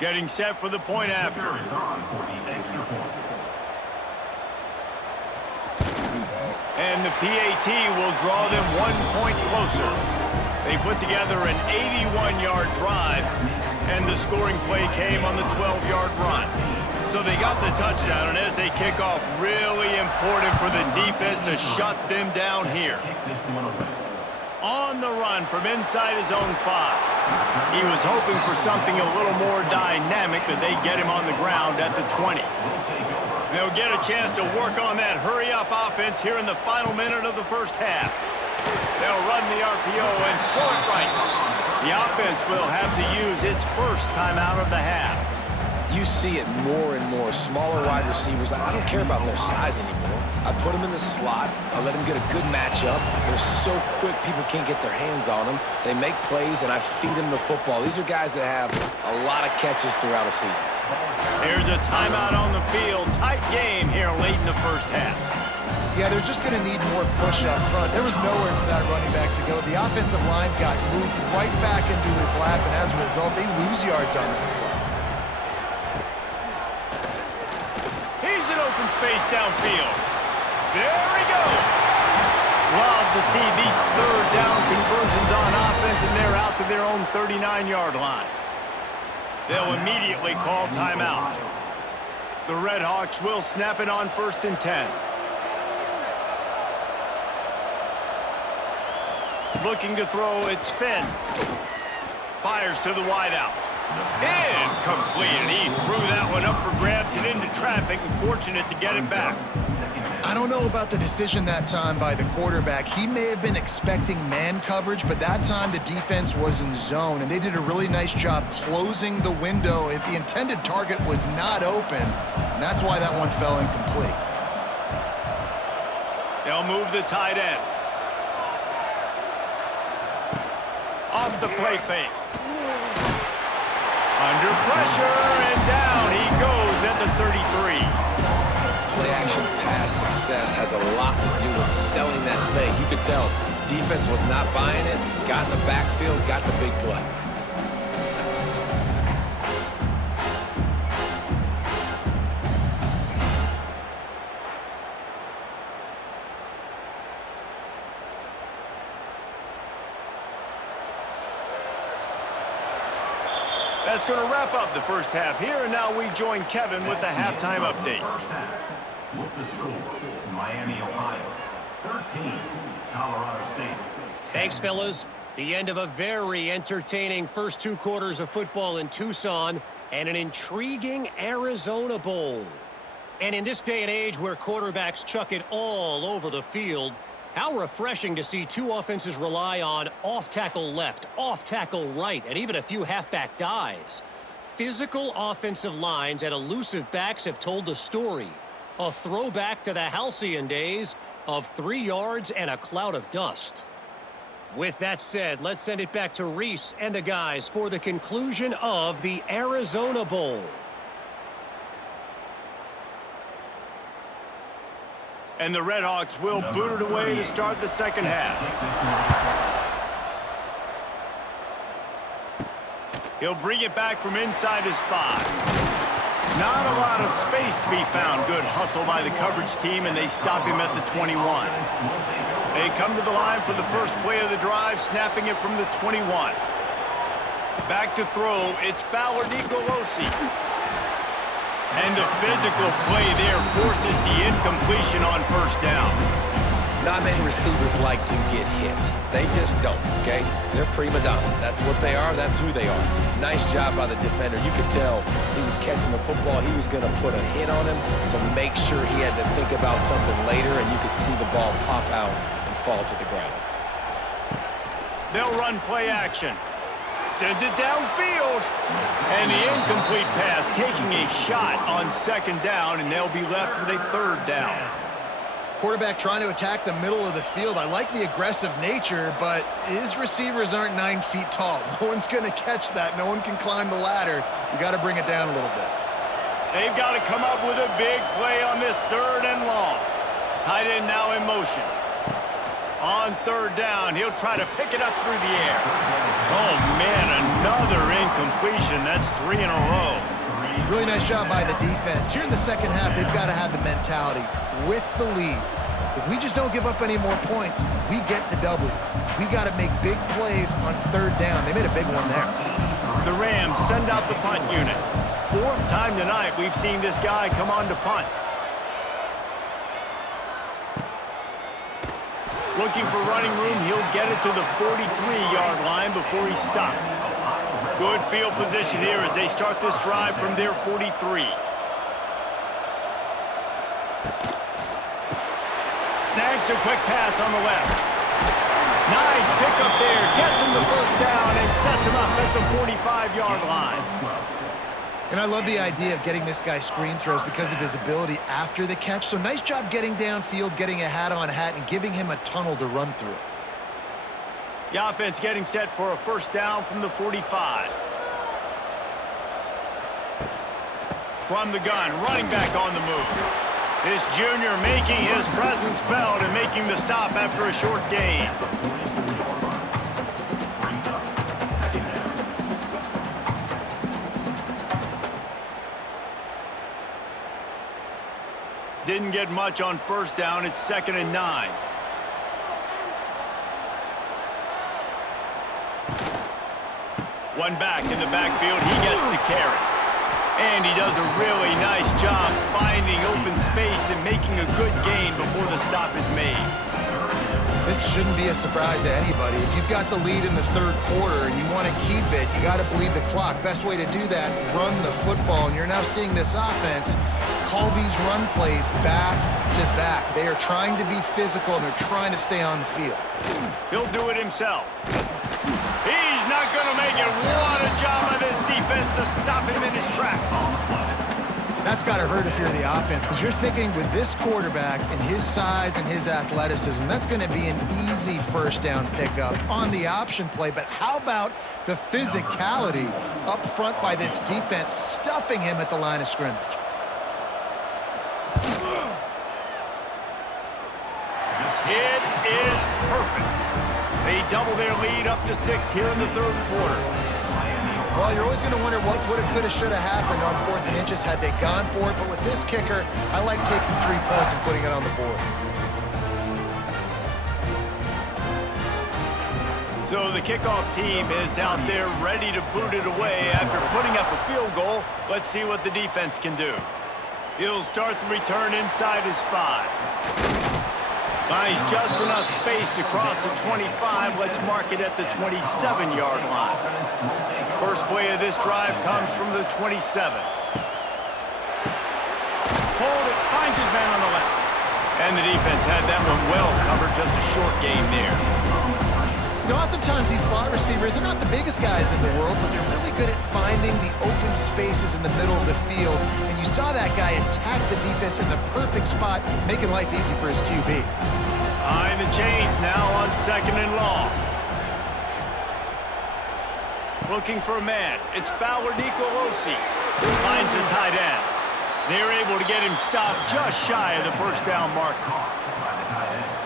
Getting set for the point after. And the PAT will draw them 1 point closer. They put together an 81-yard drive, and the scoring play came on the 12-yard run. So they got the touchdown, and as they kick off, really important for the defense to shut them down here. On the run from inside his own 5. He was hoping for something a little more dynamic, but they get him on the ground at the 20. They'll get a chance to work on that hurry-up offense here in the final minute of the first half. They'll run the RPO and throw it right. The offense will have to use its first timeout of the half. You see it more and more. Smaller wide receivers, I don't care about their size anymore. I put them in the slot. I let them get a good matchup. They're so quick, people can't get their hands on them. They make plays, and I feed them the football. These are guys that have a lot of catches throughout a season. Here's a timeout on the field. Tight game here late in the first half. Yeah, they're just going to need more push up front. There was nowhere for that running back to go. The offensive line got moved right back into his lap, and as a result, they lose yards on it. He's in open space downfield. There he goes. Love to see these third down conversions on offense, and they're out to their own 39-yard line. They'll immediately call timeout. The Red Hawks will snap it on 1st and 10. Looking to throw, it's Finn. Fires to the wideout. Incomplete, and he threw that one up for grabs and into traffic, and fortunate to get it back. I don't know about the decision that time by the quarterback. He may have been expecting man coverage, but that time the defense was in zone, and they did a really nice job closing the window. The intended target was not open, and that's why that one fell incomplete. They'll move the tight end. Off the play fake. Under pressure, and down he goes at the 33. Play-action pass success has a lot to do with selling that fake. You could tell defense was not buying it, got in the backfield, got the big play. That's going to wrap up the first half here, and now we join Kevin with the halftime update. With the score, Miami, Ohio, 13, Colorado State. 10. Thanks, fellas. The end of a very entertaining first 2 quarters of football in Tucson and an intriguing Arizona Bowl. And in this day and age where quarterbacks chuck it all over the field, how refreshing to see 2 offenses rely on off-tackle left, off-tackle right, and even a few halfback dives. Physical offensive lines and elusive backs have told the story. A throwback to the halcyon days of 3 yards and a cloud of dust. With that said, let's send it back to Reese and the guys for the conclusion of the Arizona Bowl. And the Red Hawks will boot it away to start the second half. He'll bring it back from inside his 5. Not a lot of space to be found. Good hustle by the coverage team, and they stop him at the 21. They come to the line for the first play of the drive, snapping it from the 21. Back to throw, it's Fowler Nicolosi. And the physical play there forces the incompletion on first down. Not many receivers like to get hit. They just don't, okay? They're prima donnas. That's what they are. That's who they are. Nice job by the defender. You could tell he was catching the football. He was going to put a hit on him to make sure he had to think about something later, and you could see the ball pop out and fall to the ground. They'll run play action. Sends it downfield. And the incomplete pass taking a shot on second down, and they'll be left with a third down. Quarterback trying to attack the middle of the field. I like the aggressive nature, but his receivers aren't 9 feet tall. No one's going to catch that. No one can climb the ladder. You got to bring it down a little bit. They've got to come up with a big play on this 3rd and long. Tight end now in motion. On 3rd down, he'll try to pick it up through the air. Oh, man, a Another incompletion. That's 3 in a row. Really nice job by the defense. Here in the second half, they've got to have the mentality with the lead. If we just don't give up any more points, we get the W. We got to make big plays on third down. They made a big one there. The Rams send out the punt unit. 4th time tonight we've seen this guy come on to punt. Looking for running room, he'll get it to the 43-yard line before he's stopped. Good field position here as they start this drive from their 43. Snags a quick pass on the left. Nice pickup there. Gets him the first down and sets him up at the 45-yard line. And I love the idea of getting this guy screen throws because of his ability after the catch. So nice job getting downfield, getting a hat-on hat, and giving him a tunnel to run through. The offense getting set for a first down from the 45. From the gun, running back on the move. This junior making his presence felt and making the stop after a short gain. Didn't get much on first down. It's 2nd and 9. One back in the backfield. He gets the carry. And he does a really nice job finding open space and making a good gain before the stop is made. This shouldn't be a surprise to anybody. If you've got the lead in the third quarter and you want to keep it, you got to bleed the clock. Best way to do that, run the football. And you're now seeing this offense call these run plays back to back. They are trying to be physical and they're trying to stay on the field. He'll do it himself. He's not going to make it. What a job by this defense to stop him in his tracks. That's got to hurt if you're the offense, because you're thinking with this quarterback and his size and his athleticism, that's going to be an easy first down pickup on the option play. But how about the physicality up front by this defense, stuffing him at the line of scrimmage? It is perfect. They double their lead up to 6 here in the third quarter. Well, you're always going to wonder what woulda, coulda, shoulda happened on 4th and inches had they gone for it. But with this kicker, I like taking 3 points and putting it on the board. So the kickoff team is out there ready to boot it away after putting up a field goal. Let's see what the defense can do. He'll start the return inside his 5. Finds just enough space to cross the 25. Let's mark it at the 27-yard line. First play of this drive comes from the 27. Pulled it, finds his man on the left. And the defense had that one well covered, just a short gain there. You know, oftentimes these slot receivers, they're not the biggest guys in the world, but they're really good at finding the open spaces in the middle of the field. And you saw that guy attack the defense in the perfect spot, making life easy for his QB. Behind the chains now on 2nd and long. Looking for a man. It's Fowler Nicolosi. Finds the tight end. They're able to get him stopped just shy of the first down marker.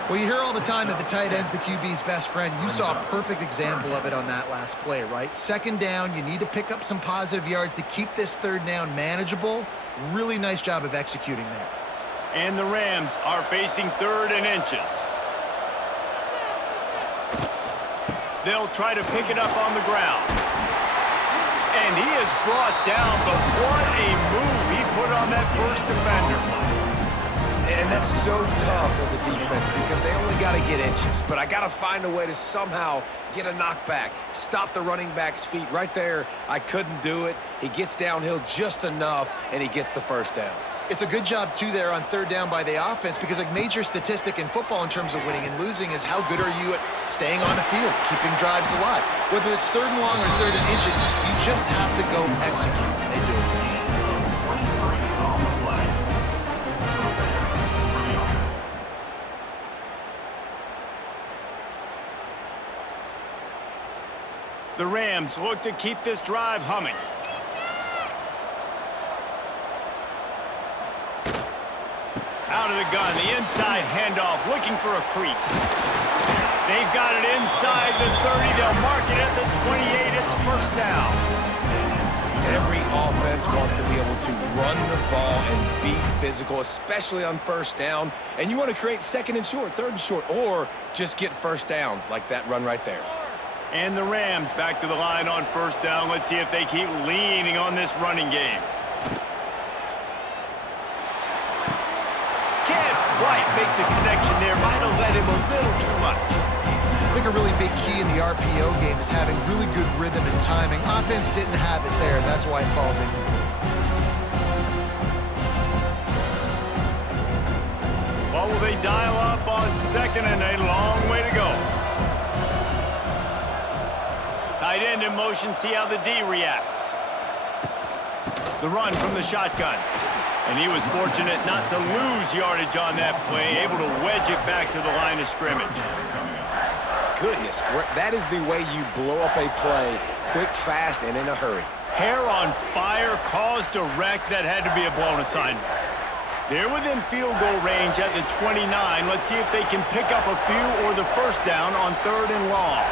Well, you hear all the time that the tight end's the QB's best friend. You saw a perfect example of it on that last play, right? 2nd down, you need to pick up some positive yards to keep this 3rd down manageable. Really nice job of executing there. And the Rams are facing 3rd and inches. They'll try to pick it up on the ground. And he is brought down, but what a move he put on that first defender. And that's so tough as a defense because they only got to get inches. But I got to find a way to somehow get a knockback, stop the running back's feet. Right there, I couldn't do it. He gets downhill just enough, and he gets the first down. It's a good job, too, there on 3rd down by the offense because a major statistic in football in terms of winning and losing is how good are you at staying on the field, keeping drives alive. Whether it's 3rd and long or 3rd and inches, you just have to go execute. They do it. The Rams look to keep this drive humming. Out of the gun, the inside handoff, looking for a crease. They've got it inside the 30. They'll mark it at the 28. It's first down. Every offense wants to be able to run the ball and be physical, especially on first down. And you want to create second and short, third and short, or just get first downs like that run right there. And the Rams back to the line on first down. Let's see if they keep leaning on this running game. Can't quite make the connection there. Might have led him a little too much. I think a really big key in the RPO game is having really good rhythm and timing. Offense didn't have it there, and that's why it falls incomplete. What will they dial up on second and a long way to go? Tight end in motion, see how the D reacts. The run from the shotgun. And he was fortunate not to lose yardage on that play, able to wedge it back to the line of scrimmage. Goodness, that is the way you blow up a play, quick, fast, and in a hurry. Hair on fire, caused a wreck that had to be a blown assignment. They're within field goal range at the 29. Let's see if they can pick up a few or the first down on third and long.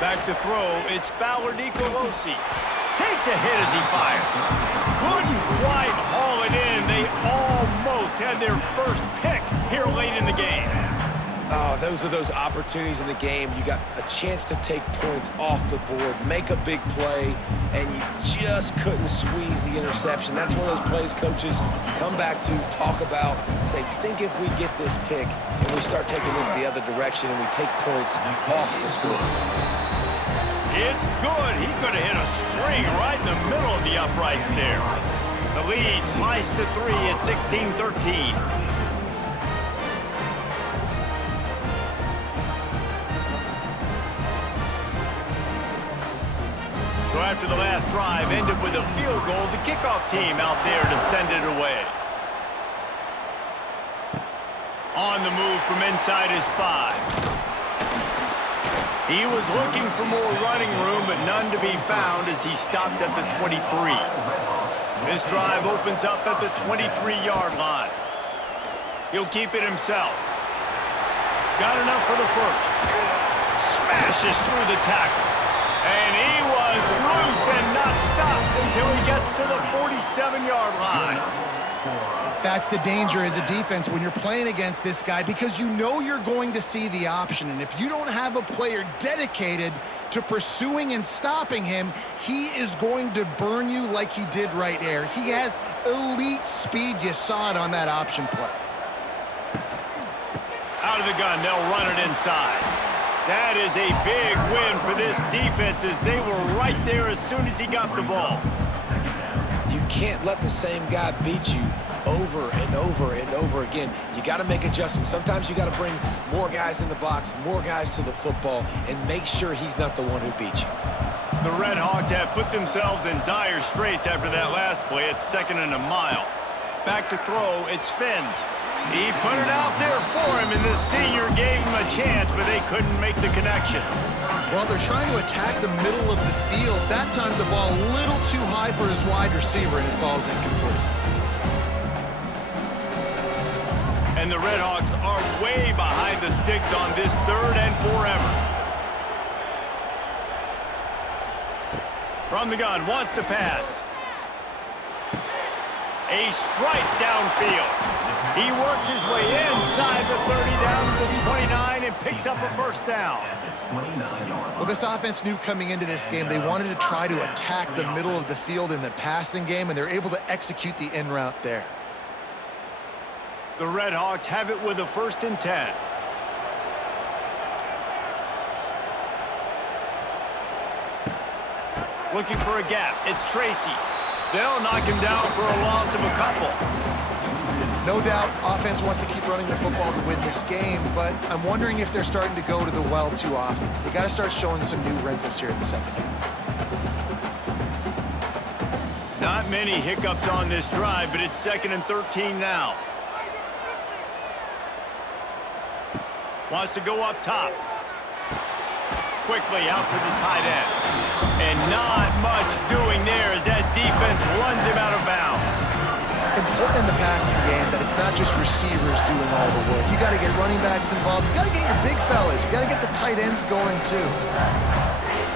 Back to throw, it's Fowler Nicolosi. Takes a hit as he fires. Couldn't quite haul it in. They almost had their first pick here late in the game. Oh, those are those opportunities in the game. You got a chance to take points off the board, make a big play, and you just couldn't squeeze the interception. That's one of those plays coaches come back to, talk about, say, think if we get this pick and we start taking this the other direction and we take points off of the score. It's good. He could have hit a string right in the middle of the uprights there. The lead sliced to 3 at 16-13. So after the last drive ended with a field goal, the kickoff team out there to send it away. On the move from inside his 5. He was looking for more running room, but none to be found as he stopped at the 23. This drive opens up at the 23-yard line. He'll keep it himself. Got enough for the first. Smashes through the tackle. And he was loose and not stopped until he gets to the 47-yard line. That's the danger as a defense when you're playing against this guy, because you know you're going to see the option. And if you don't have a player dedicated to pursuing and stopping him, he is going to burn you like he did right there. He has elite speed. You saw it on that option play. Out of the gun, they'll run it inside. That is a big win for this defense as they were right there as soon as he got the ball. You can't let the same guy beat you over and over and over again. You got to make adjustments. Sometimes you got to bring more guys in the box, more guys to the football, and make sure he's not the one who beat you. The Red Hawks have put themselves in dire straits after that last play. It's second and a mile. Back to throw, it's Finn. He put it out there for him, and the senior gave him a chance, but they couldn't make the connection. Well, they're trying to attack the middle of the field. That time the ball a little too high for his wide receiver, and it falls incomplete. And the Red Hawks are way behind the sticks on this third and forever. From the gun, wants to pass. A strike downfield. He works his way inside the 30 down to the 29 and picks up a first down. Well, this offense knew coming into this game they wanted to try to attack the middle of the field in the passing game, and they're able to execute the in route there. The Red Hawks have it with a 1st and 10. Looking for a gap. It's Tracy. They'll knock him down for a loss of a couple. No doubt, offense wants to keep running the football to win this game, but I'm wondering if they're starting to go to the well too often. They got to start showing some new wrinkles here in the second half. Not many hiccups on this drive, but it's 2nd and 13 now. Wants to go up top. Quickly out to the tight end. And not much doing there as that defense runs him out of bounds. important in the passing game that it's not just receivers doing all the work. You got to get running backs involved. You got to get your big fellas. You got to get the tight ends going too.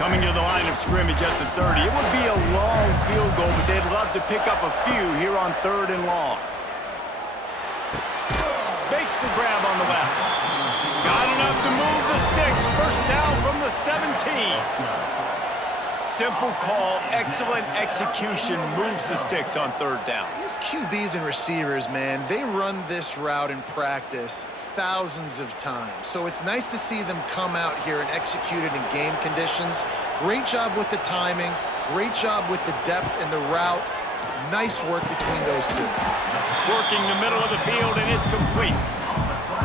Coming to the line of scrimmage at the 30. It would be a long field goal, but they'd love to pick up a few here on 3rd and long. Makes the grab on the left. Got enough to move the sticks. First down from the 17. Simple call, excellent execution, moves the sticks on 3rd down. These QBs and receivers, man, they run this route in practice thousands of times. So it's nice to see them come out here and execute it in game conditions. Great job with the timing, great job with the depth and the route. Nice work between those two. Working the middle of the field, and it's complete.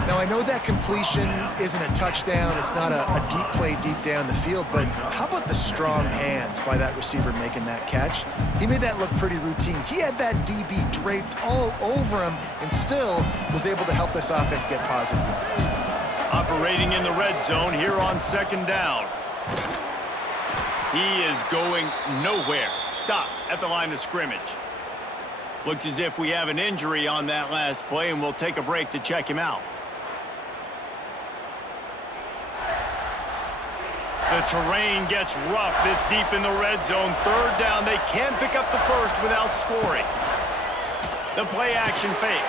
Now, I know that completion isn't a touchdown. It's not a deep play deep down the field, but how about the strong hands by that receiver making that catch? He made that look pretty routine. He had that DB draped all over him and still was able to help this offense get positive yards. Operating in the red zone here on 2nd down. He is going nowhere. Stop at the line of scrimmage. Looks as if we have an injury on that last play, and we'll take a break to check him out. The terrain gets rough this deep in the red zone. 3rd down. They can't pick up the first without scoring. The play action fake.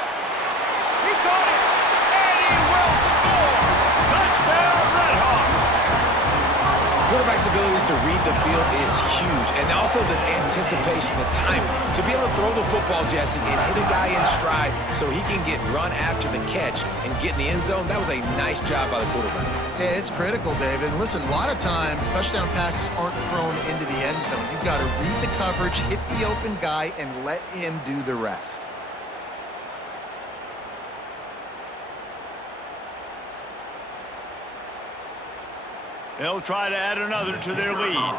He caught it, and he will score. Touchdown, Redhawks. Quarterback's abilities to read the field is huge, and also the anticipation, the timing. To be able to throw the football, Jesse, and hit a guy in stride so he can get run after the catch and get in the end zone, that was a nice job by the quarterback. Yeah, it's critical, David. And listen, a lot of times touchdown passes aren't thrown into the end zone. You've got to read the coverage, hit the open guy, and let him do the rest. They'll try to add another to their lead.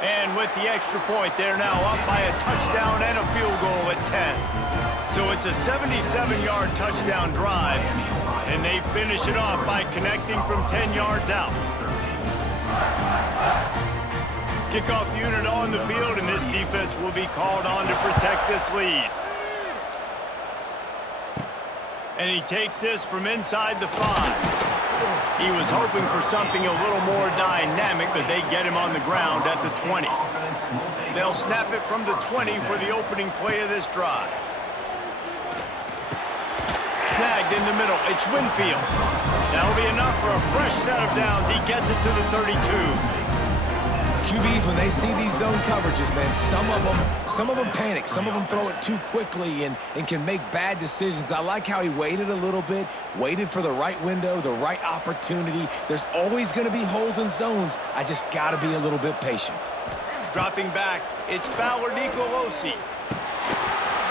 And with the extra point, they're now up by a touchdown and a field goal at 10. So it's a 77-yard touchdown drive, and they finish it off by connecting from 10 yards out. Kickoff unit on the field, and this defense will be called on to protect this lead. And he takes this from inside the 5. He was hoping for something a little more dynamic, but they get him on the ground at the 20. They'll snap it from the 20 for the opening play of this drive. Snagged in the middle. It's Winfield. That'll be enough for a fresh set of downs. He gets it to the 32. QBs, when they see these zone coverages, man, some of them panic. Some of them throw it too quickly and can make bad decisions. I like how he waited a little bit, waited for the right window, the right opportunity. There's always going to be holes in zones. I just got to be a little bit patient. Dropping back, it's Fowler Nicolosi.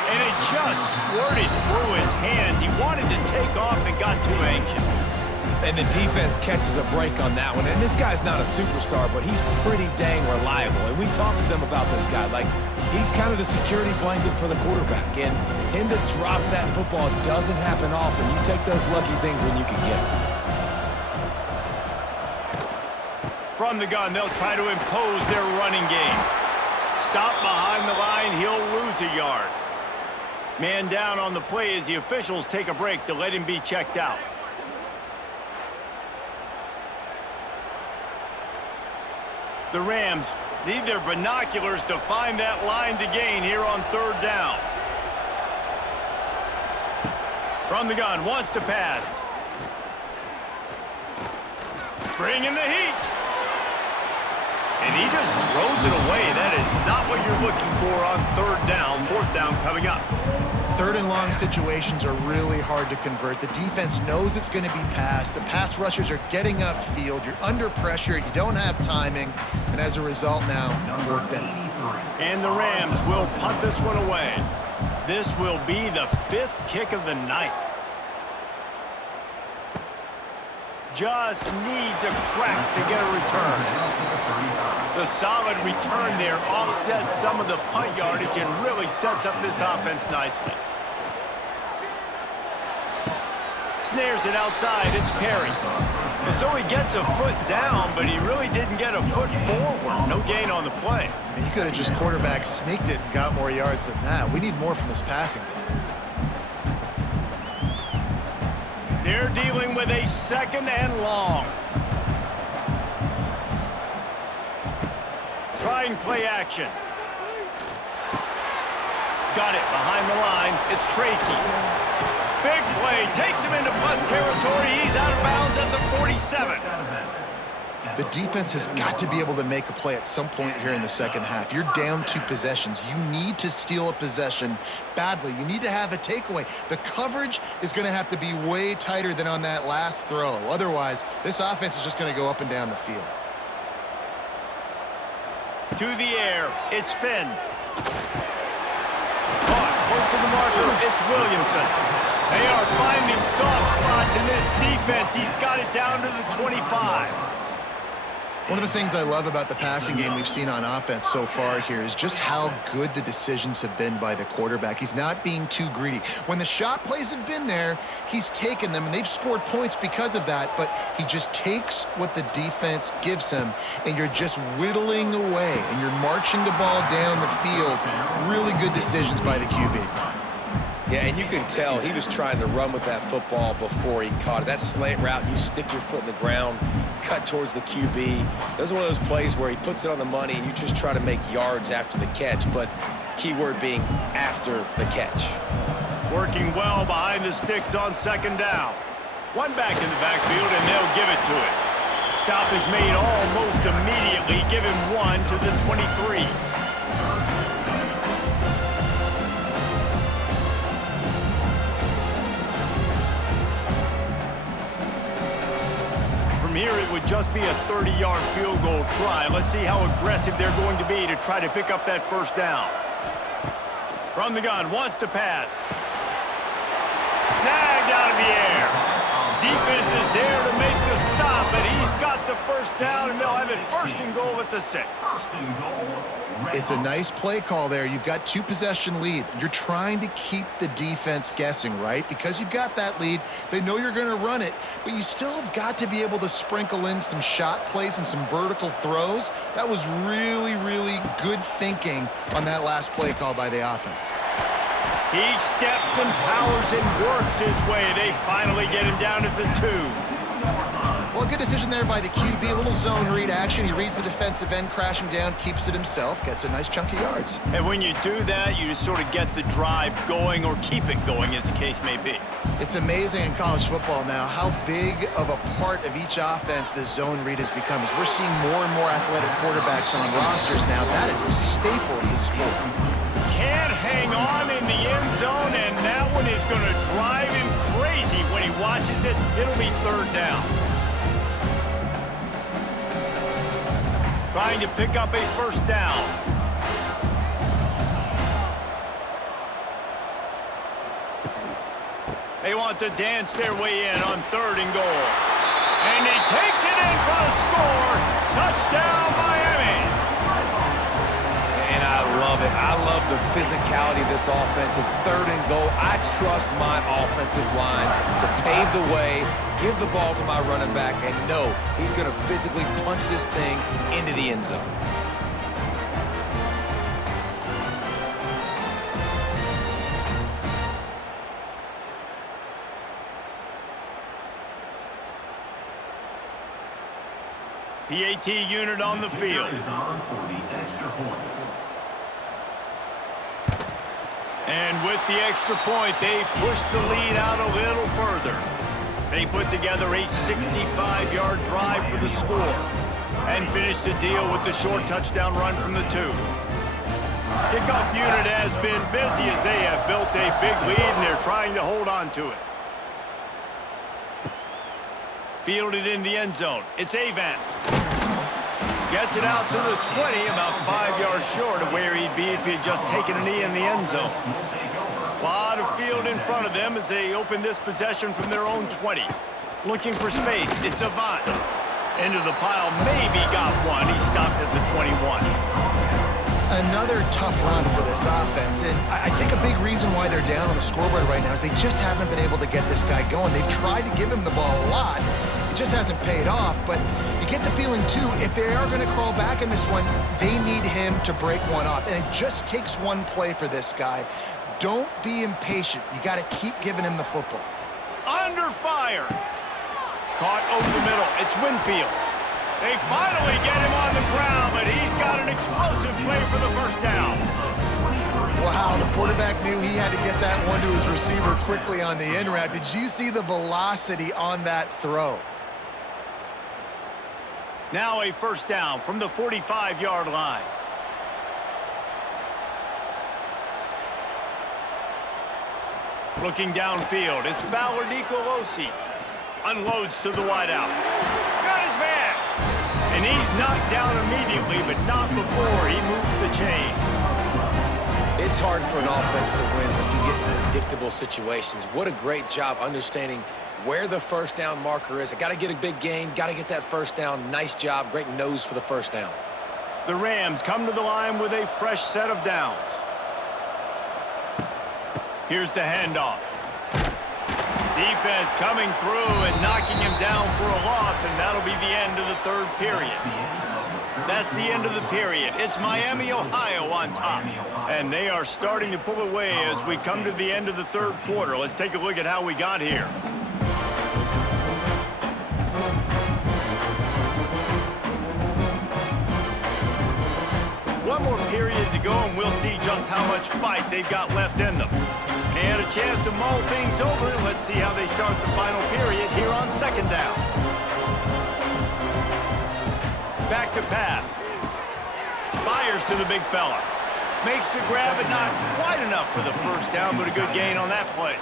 And it just squirted through his hands. He wanted to take off and got too anxious. And the defense catches a break on that one. And this guy's not a superstar, but he's pretty dang reliable. And we talked to them about this guy. Like, he's kind of the security blanket for the quarterback. And him to drop that football doesn't happen often. You take those lucky things when you can get them. From the gun, they'll try to impose their running game. Stop behind the line, he'll lose a yard. Man down on the play as the officials take a break to let him be checked out. The Rams need their binoculars to find that line to gain here on 3rd down. From the gun, wants to pass. Bringing the heat. And he just throws it away. That is not what you're looking for on 3rd down. 4th down coming up. 3rd and long situations are really hard to convert. The defense knows it's going to be passed. The pass rushers are getting upfield. You're under pressure. You don't have timing. And as a result now, 4th down. And the Rams will punt this one away. This will be the 5th kick of the night. Just needs a crack to get a return. The solid return there offsets some of the punt yardage and really sets up this offense nicely. Snares it outside. It's Perry. Well, so he gets a foot down, but he really didn't get a foot forward. No gain on the play. And you could have just quarterback sneaked it and got more yards than that. We need more from this passing game. They're dealing with a 2nd and long. Trying play action. Got it behind the line. It's Tracy. Big play. Takes him into plus territory. He's out of bounds at the 47. The defense has got to be able to make a play at some point here in the second half. You're down 2 possessions. You need to steal a possession badly. You need to have a takeaway. The coverage is going to have to be way tighter than on that last throw. Otherwise, this offense is just going to go up and down the field. To the air. It's Finn. Caught close to the marker. It's Williamson. They are finding soft spots in this defense. He's got it down to the 25. One of the things I love about the passing game we've seen on offense so far here is just how good the decisions have been by the quarterback. He's not being too greedy. When the shot plays have been there, he's taken them, and they've scored points because of that, but he just takes what the defense gives him, and you're just whittling away, and you're marching the ball down the field. Really good decisions by the QB. Yeah, and you can tell he was trying to run with that football before he caught it. That slant route, you stick your foot in the ground, cut towards the QB. Those are one of those plays where he puts it on the money and you just try to make yards after the catch, but keyword being after the catch. Working well behind the sticks on 2nd down. One back in the backfield, and they'll give it to it. Stop is made almost immediately, giving 1 to the 23. From here, it would just be a 30-yard field goal try. Let's see how aggressive they're going to be to try to pick up that 1st down. From the gun, wants to pass. Snagged out of the air. Defense is there to make the stop, but he's got the 1st down, and they'll have it 1st and goal at the 6. It's a nice play call there. You've got 2 possession lead. You're trying to keep the defense guessing, right? Because you've got that lead, they know you're going to run it, but you still have got to be able to sprinkle in some shot plays and some vertical throws. That was really, really good thinking on that last play call by the offense. He steps and powers and works his way. They finally get him down to the 2. Well, a good decision there by the QB. A little zone read action. He reads the defensive end crashing down, keeps it himself, gets a nice chunk of yards. And when you do that, you just sort of get the drive going or keep it going, as the case may be. It's amazing in college football now how big of a part of each offense the zone read has become. As we're seeing more and more athletic quarterbacks on rosters now, that is a staple of the sport. Can't hang on in the end zone, and that one is going to drive him crazy when he watches it. It'll be 3rd down. Trying to pick up a 1st down. They want to dance their way in on 3rd and goal. And he takes it in for the score. Touchdown, Miami. And I love it. I love the physicality of this offense. It's 3rd and goal. I trust my offensive line to pave the way, give the ball to my running back, and know he's going to physically punch this thing into the end zone. PAT unit on the field. Is on for the extra point. And with the extra point, they push the lead out a little further. They put together a 65-yard drive for the score and finish the deal with the short touchdown run from the 2. Kickoff unit has been busy as they have built a big lead, and they're trying to hold on to it. Fielded in the end zone. It's Avant. Gets it out to the 20, about 5 yards short of where he'd be if he had just taken a knee in the end zone. A lot of field in front of them as they open this possession from their own 20. Looking for space. It's Avant. Into the pile. Maybe got one. He stopped at the 21. Another tough run for this offense, and I think a big reason why they're down on the scoreboard right now is they just haven't been able to get this guy going. They've tried to give him the ball a lot, It just hasn't paid off, but you get the feeling, too, if they are going to crawl back in this one, they need him to break one off. And it just takes one play for this guy. Don't be impatient. You got to keep giving him the football. Under fire. Caught over the middle. It's Winfield. They finally get him on the ground, but he's got an explosive play for the first down. Wow, the quarterback knew he had to get that one to his receiver quickly on the in route. Did you see the velocity on that throw? Now a first down from the 45-yard line. Looking downfield, it's Fowler Nicolosi. Unloads to the wideout. Got his man. And he's knocked down immediately, but not before he moves the chains. It's hard for an offense to win when you get in predictable situations. What a great job understanding where the first down marker is. I got to get a big gain, got to get that first down. Nice job, great nose for the first down. The Rams come to the line with a fresh set of downs. Here's the handoff. Defense coming through and knocking him down for a loss, and that'll be the end of the third period. That's the end of the period. It's Miami, Ohio on top. And they are starting to pull away as we come to the end of the third quarter. Let's take a look at how we got here. One more period to go, and we'll see just how much fight they've got left in them. And a chance to mull things over. Let's see how they start the final period here on second down. Back to pass. Fires to the big fella. Makes the grab, but not quite enough for the first down, but a good gain on that play.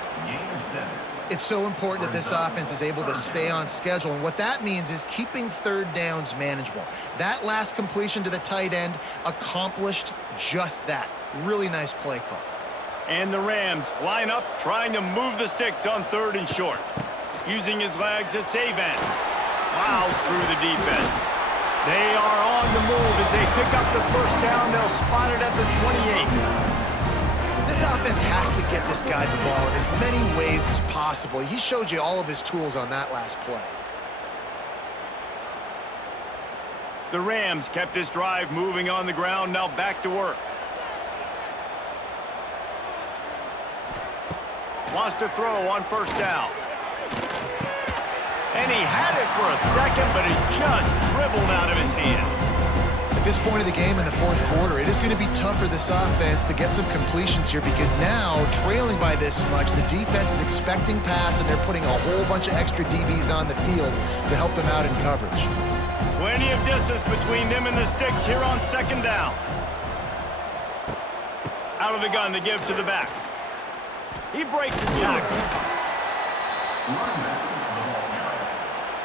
It's so important that this offense is able to stay on schedule, and what that means is keeping third downs manageable. That last completion to the tight end accomplished just that. Really nice play call. And the Rams line up, trying to move the sticks on third and short. Using his legs, it's Avant. Plows through the defense. They are on the move as they pick up the first down. They'll spot it at the 28. This offense has to get this guy the ball in as many ways as possible. He showed you all of his tools on that last play. The Rams kept this drive moving on the ground, now back to work. Wants to throw on first down. And he had it for a second, but it just dribbled out of his hands. At this point of the game in the fourth quarter, it is going to be tough for this offense to get some completions here because now, trailing by this much, the defense is expecting pass, and they're putting a whole bunch of extra DBs on the field to help them out in coverage. Plenty of distance between them and the sticks here on second down. Out of the gun to give to the back. He breaks the tackle.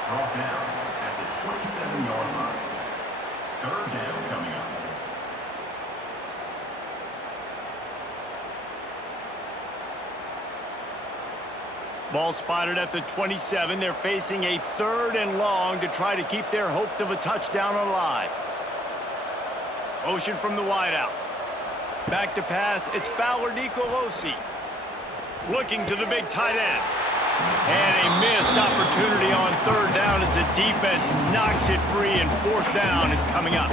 Brought down at the 27-yard line. Third down coming up. Ball spotted at the 27. They're facing a third and long to try to keep their hopes of a touchdown alive. Motion from the wideout. Back to pass. It's Fowler Nicolosi. Looking to the big tight end. And a missed opportunity on third down as the defense knocks it free, and fourth down is coming up.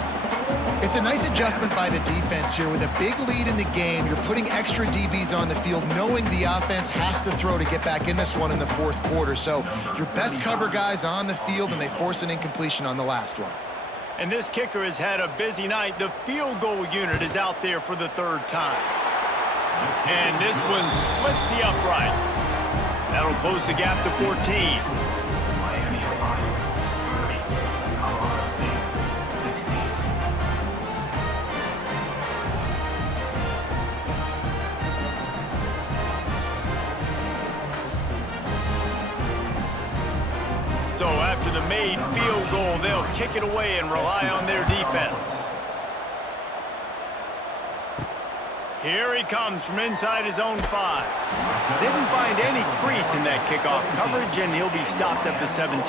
It's a nice adjustment by the defense here. With a big lead in the game, you're putting extra DBs on the field, knowing the offense has to throw to get back in this one in the fourth quarter. So your best cover guys on the field, and they force an incompletion on the last one. And this kicker has had a busy night. The field goal unit is out there for the third time. And this one splits the uprights. That'll close the gap to 14. Miami, Ohio, 30. Colorado State, 16. So after the made field goal, they'll kick it away and rely on their defense. Here he comes from inside his own 5. Didn't find any crease in that kickoff coverage, and he'll be stopped at the 17.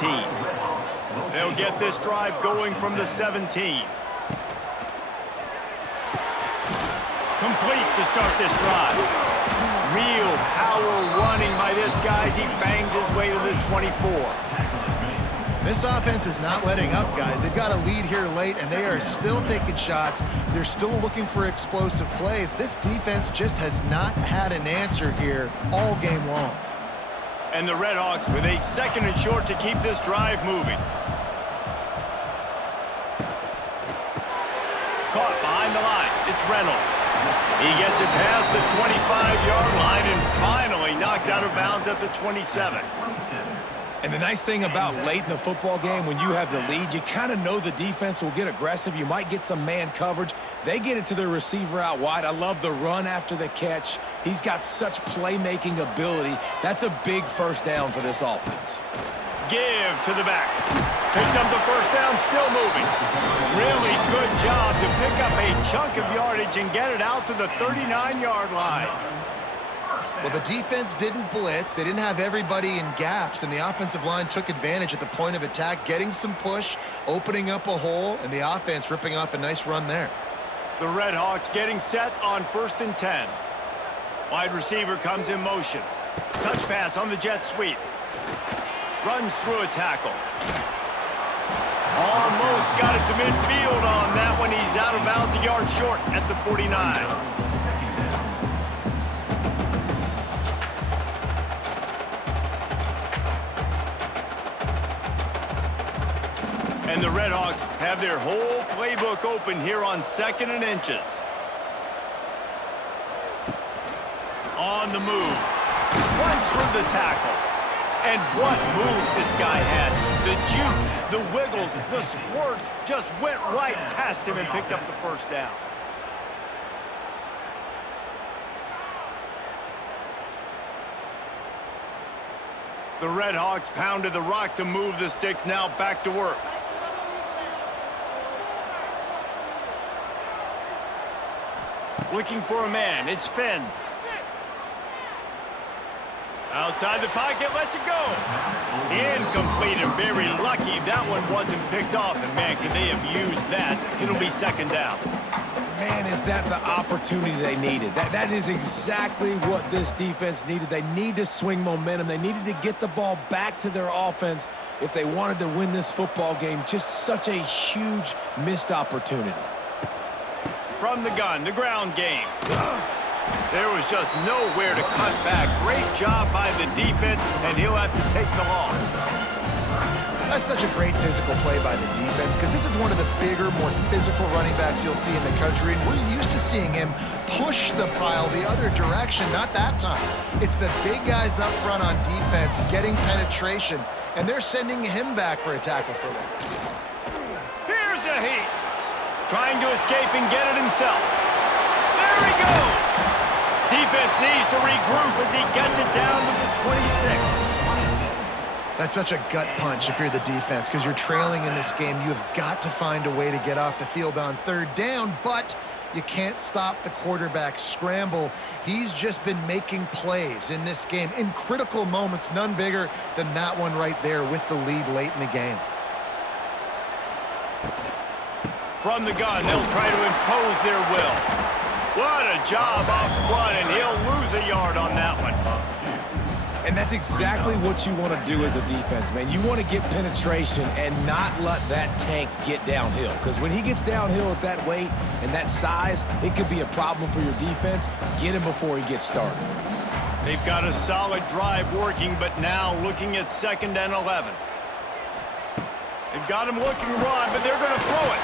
They'll get this drive going from the 17. Complete to start this drive. Real power running by this guy as he bangs his way to the 24. This offense is not letting up, guys. They've got a lead here late, and they are still taking shots. They're still looking for explosive plays. This defense just has not had an answer here all game long. And the Redhawks with a 2nd and short to keep this drive moving. Caught behind the line. It's Reynolds. He gets it past the 25-yard line and finally knocked out of bounds at the 27. And the nice thing about late in the football game, when you have the lead, you kind of know the defense will get aggressive. You might get some man coverage. They get it to their receiver out wide. I love the run after the catch. He's got such playmaking ability. That's a big first down for this offense. Give to the back. Picks up the first down, still moving. Really good job to pick up a chunk of yardage and get it out to the 39-yard line. Well, the defense didn't blitz. They didn't have everybody in gaps, and the offensive line took advantage at the point of attack, getting some push, opening up a hole, and the offense ripping off a nice run there. The Redhawks getting set on 1st and 10. Wide receiver comes in motion. Touch pass on the jet sweep. Runs through a tackle. Almost got it to midfield on that one. He's out of bounds, a yard short at the 49. And the Redhawks have their whole playbook open here on 2nd and inches. On the move. Runs through the tackle. And what moves this guy has. The jukes, the wiggles, the squirts just went right past him and picked up the first down. The Redhawks pounded the rock to move the sticks, now back to work. Looking for a man, it's Finn. Outside the pocket, lets it go. Incomplete and very lucky that one wasn't picked off. And man, can they have used that? It'll be 2nd down. Man, is that the opportunity they needed? That is exactly what this defense needed. They need to swing momentum. They needed to get the ball back to their offense if they wanted to win this football game. Just such a huge missed opportunity. From the gun, the ground game. There was just nowhere to cut back. Great job by the defense, and he'll have to take the loss. That's such a great physical play by the defense because this is one of the bigger, more physical running backs you'll see in the country, and we're used to seeing him push the pile the other direction. Not that time. It's the big guys up front on defense getting penetration, and they're sending him back for a tackle for loss. Here's a heat. Trying to escape and get it himself. There he goes. Defense needs to regroup as he gets it down to the 26. That's such a gut punch if you're the defense because you're trailing in this game. You've got to find a way to get off the field on 3rd down, but you can't stop the quarterback scramble. He's just been making plays in this game in critical moments, none bigger than that one right there with the lead late in the game. From the gun, they'll try to impose their will. What a job up front, and he'll lose a yard on that one. And that's exactly what you want to do as a defense, man. You want to get penetration and not let that tank get downhill. Because when he gets downhill at that weight and that size, it could be a problem for your defense. Get him before he gets started. They've got a solid drive working, but now looking at 2nd and 11. They've got him looking run, but they're going to throw it.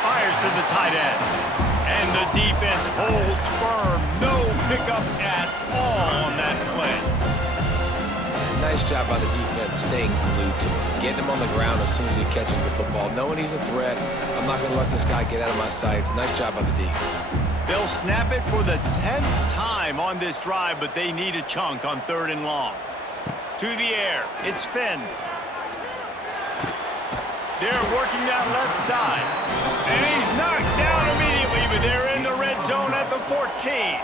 Fires to the tight end. And the defense holds firm. No pickup at all on that play. Nice job by the defense staying glued to him. Getting him on the ground as soon as he catches the football. Knowing he's a threat, I'm not going to let this guy get out of my sights. Nice job by the D. They'll snap it for the 10th time on this drive, but they need a chunk on 3rd and long. To the air. It's Finn. They're working that left side. And he's knocked down immediately, but they're in the red zone at the 14.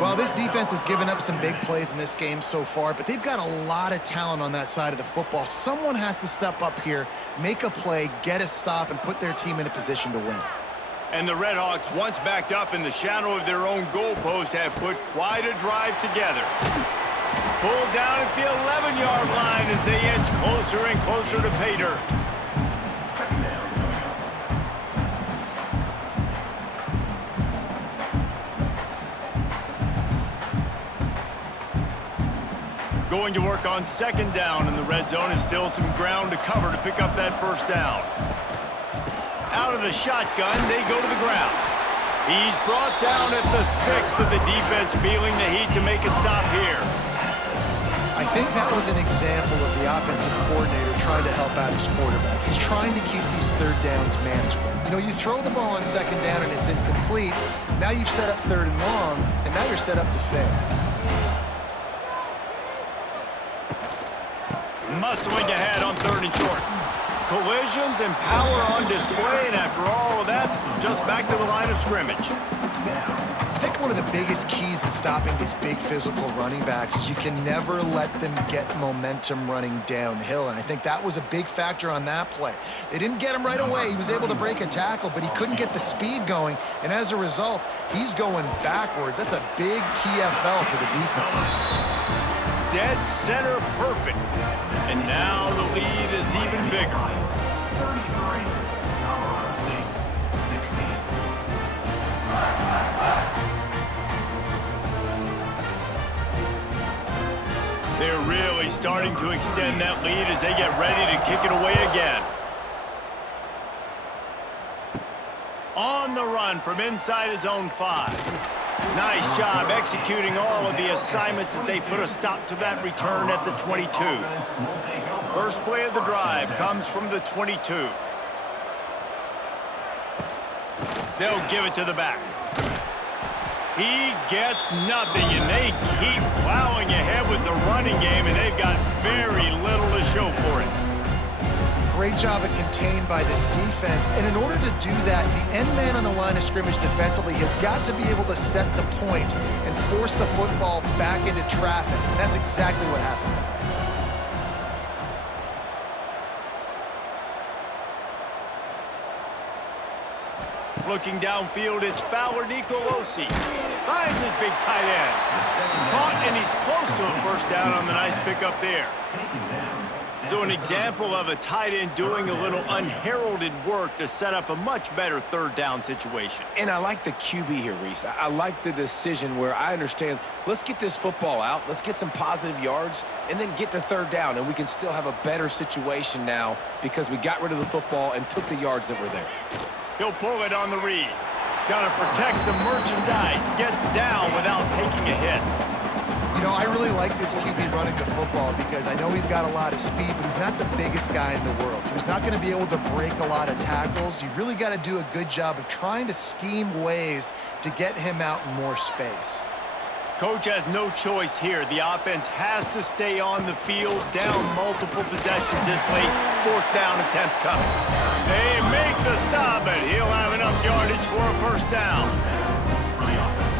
Well, this defense has given up some big plays in this game so far, but they've got a lot of talent on that side of the football. Someone has to step up here, make a play, get a stop, and put their team in a position to win. And the Redhawks, once backed up in the shadow of their own goalpost, have put quite a drive together. Pulled down at the 11-yard line as they inch closer and closer to pay dirt. Second down coming up. Going to work on second down in the red zone, and still some ground to cover to pick up that first down. Out of the shotgun, they go to the ground. He's brought down at the 6, but the defense feeling the heat to make a stop here. I think that was an example of the offensive coordinator trying to help out his quarterback. He's trying to keep these third downs manageable. You know, you throw the ball on second down and it's incomplete. Now you've set up third and long, and now you're set up to fail. Muscling ahead on third and short. Collisions and power on display, and after all of that, just back to the line of scrimmage. I think one of the biggest keys in stopping these big physical running backs is you can never let them get momentum running downhill, and I think that was a big factor on that play. They didn't get him right away. He was able to break a tackle, but he couldn't get the speed going, and as a result, he's going backwards. That's a big TFL for the defense. Dead center perfect. And now the lead is even bigger. 33. Colorado State, 16. They're really starting to extend that lead as they get ready to kick it away again. On the run from inside his own 5. Nice job executing all of the assignments as they put a stop to that return at the 22. First play of the drive comes from the 22. They'll give it to the back. He gets nothing, and they keep plowing ahead with the running game, and they've got very little to show for it. Great job at contained by this defense, and in order to do that, the end man on the line of scrimmage defensively has got to be able to set the point and force the football back into traffic, and that's exactly what happened. Looking downfield, it's Fowler Nicolosi. Finds his big tight end. Caught, and he's close to a first down on the nice pickup there. So an example of a tight end doing a little unheralded work to set up a much better third down situation. And I like the QB here, Reese. I like the decision where I understand, let's get this football out, let's get some positive yards, and then get to third down, and we can still have a better situation now because we got rid of the football and took the yards that were there. He'll pull it on the read. Got to protect the merchandise. Gets down without taking a hit. You know, I really like this QB running the football because I know he's got a lot of speed, but he's not the biggest guy in the world. So he's not going to be able to break a lot of tackles. You really got to do a good job of trying to scheme ways to get him out in more space. Coach has no choice here. The offense has to stay on the field, down multiple possessions this late. Fourth down attempt coming. They make the stop, but he'll have enough yardage for a first down.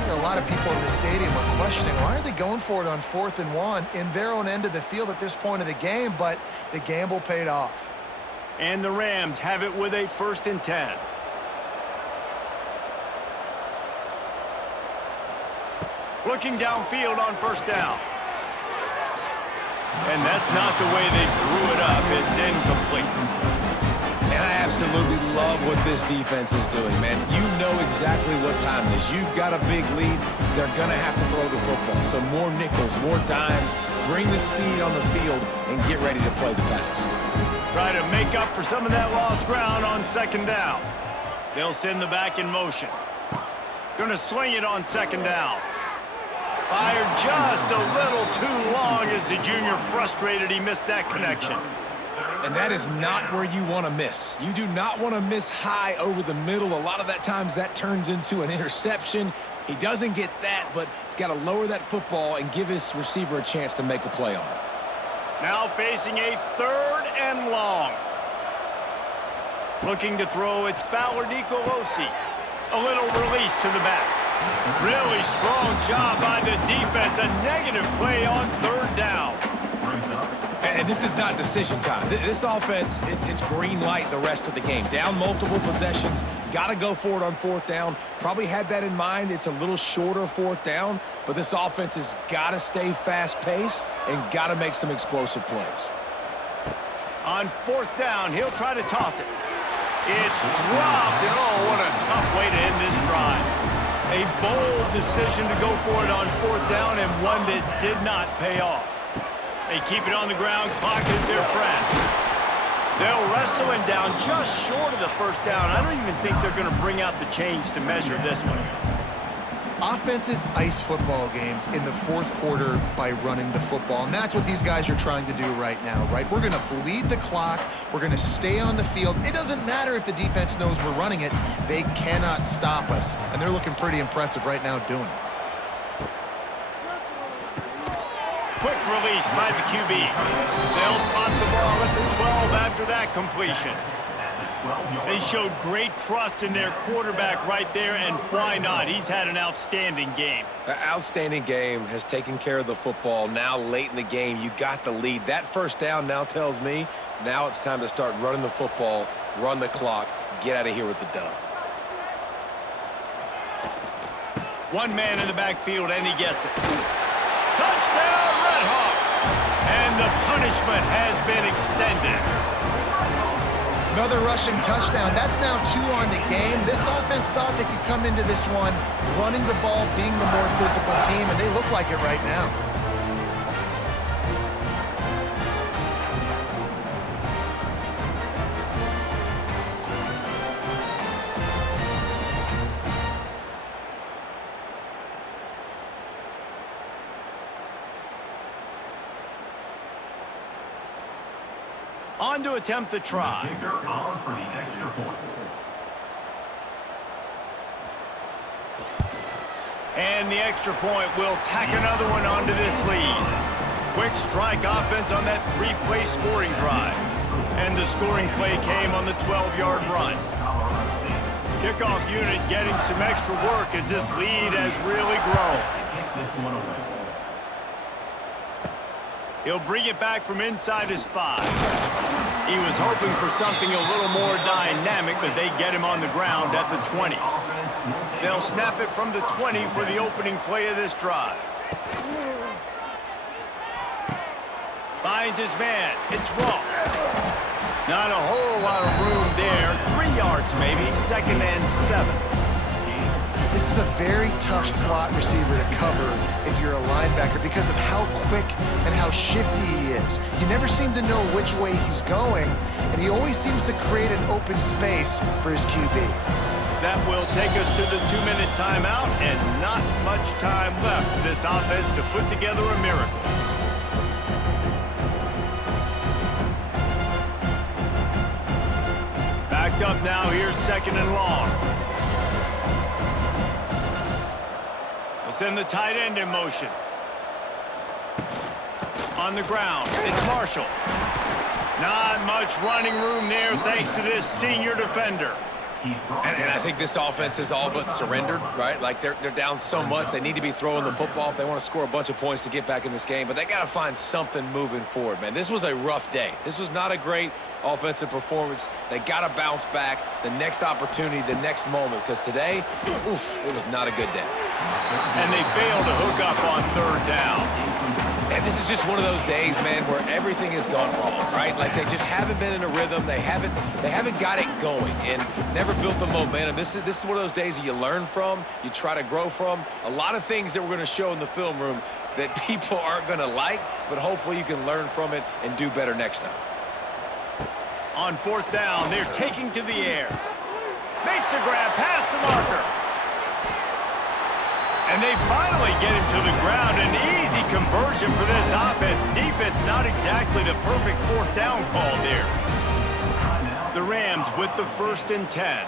A lot of people in the stadium are questioning, why are they going for it on 4th and 1 in their own end of the field at this point of the game, but the gamble paid off. And the Rams have it with a 1st and 10. Looking downfield on first down. And that's not the way they drew it up. It's incomplete. And I absolutely love what this defense is doing, man. You know exactly what time it is. You've got a big lead. They're going to have to throw the football. So more nickels, more dimes, bring the speed on the field, and get ready to play the pass. Try to make up for some of that lost ground on second down. They'll send the back in motion. Going to swing it on second down. Fired just a little too long as the junior frustrated he missed that connection. And that is not where you want to miss. You do not want to miss high over the middle. A lot of that times that turns into an interception. He doesn't get that, but he's got to lower that football and give his receiver a chance to make a play on it. Now facing a 3rd and long. Looking to throw, it's Fowler Nicolosi. A little release to the back. Really strong job by the defense. A negative play on 3rd down. And And this is not decision time. This offense, it's green light the rest of the game. Down multiple possessions, got to go for it on fourth down. Probably had that in mind. It's a little shorter fourth down, but this offense has got to stay fast-paced and got to make some explosive plays. On fourth down, he'll try to toss it. It's dropped, and oh, what a tough way to end this drive. A bold decision to go for it on fourth down, and one that did not pay off. They keep it on the ground. Clock is their friend. They'll wrestle him down just short of the first down. I don't even think they're going to bring out the chains to measure this one. Offenses ice football games in the fourth quarter by running the football, and that's what these guys are trying to do right now, right? We're going to bleed the clock. We're going to stay on the field. It doesn't matter if the defense knows we're running it. They cannot stop us, and they're looking pretty impressive right now doing it. Quick release by the QB. They'll spot the ball at the 12 after that completion. They showed great trust in their quarterback right there, and why not? He's had an outstanding game. An outstanding game, has taken care of the football. Now late in the game, you got the lead. That first down now tells me now it's time to start running the football, run the clock, get out of here with the dub. One man in the backfield, and he gets it. Touchdown, Redhawks! And the punishment has been extended. Another rushing touchdown. That's now 2 on the game. This offense thought they could come into this one running the ball, being the more physical team, and they look like it right now. On to attempt the try. Kicker on for the extra point. And the extra point will tack another one onto this lead. Quick strike offense on that 3-play scoring drive. And the scoring play came on the 12-yard run. Kickoff unit getting some extra work as this lead has really grown. Kick this one away. He'll bring it back from inside his 5. He was hoping for something a little more dynamic, but they get him on the ground at the 20. They'll snap it from the 20 for the opening play of this drive. Finds his man. It's Ross. Not a whole lot of room there. 3 yards maybe. 2nd and 7. This is a very tough slot receiver to cover if you're a linebacker because of how quick and how shifty he is. You never seem to know which way he's going, and he always seems to create an open space for his QB. That will take us to the 2-minute timeout, and not much time left for this offense to put together a miracle. Backed up now, here's 2nd and long. Send the tight end in motion. On the ground, it's Marshall. Not much running room there thanks to this senior defender. And I think this offense is all but surrendered, right? Like they're down so much, they need to be throwing the football if they want to score a bunch of points to get back in this game. But they got to find something moving forward, man. This was a rough day. This was not a great offensive performance. They got to bounce back the next opportunity, the next moment, because today, oof, it was not a good day. And they failed to hook up on 3rd down. And this is just one of those days, man, where everything has gone wrong, right? Like they just haven't been in a rhythm. They haven't got it going and never built the momentum. This is one of those days that you learn from, you try to grow from. A lot of things that we're going to show in the film room that people aren't going to like, but hopefully you can learn from it and do better next time. On 4th down, they're taking to the air. Makes a grab past the marker. And they finally get him to the ground. An easy conversion for this offense. Defense not exactly the perfect 4th down call there. The Rams with the 1st and 10.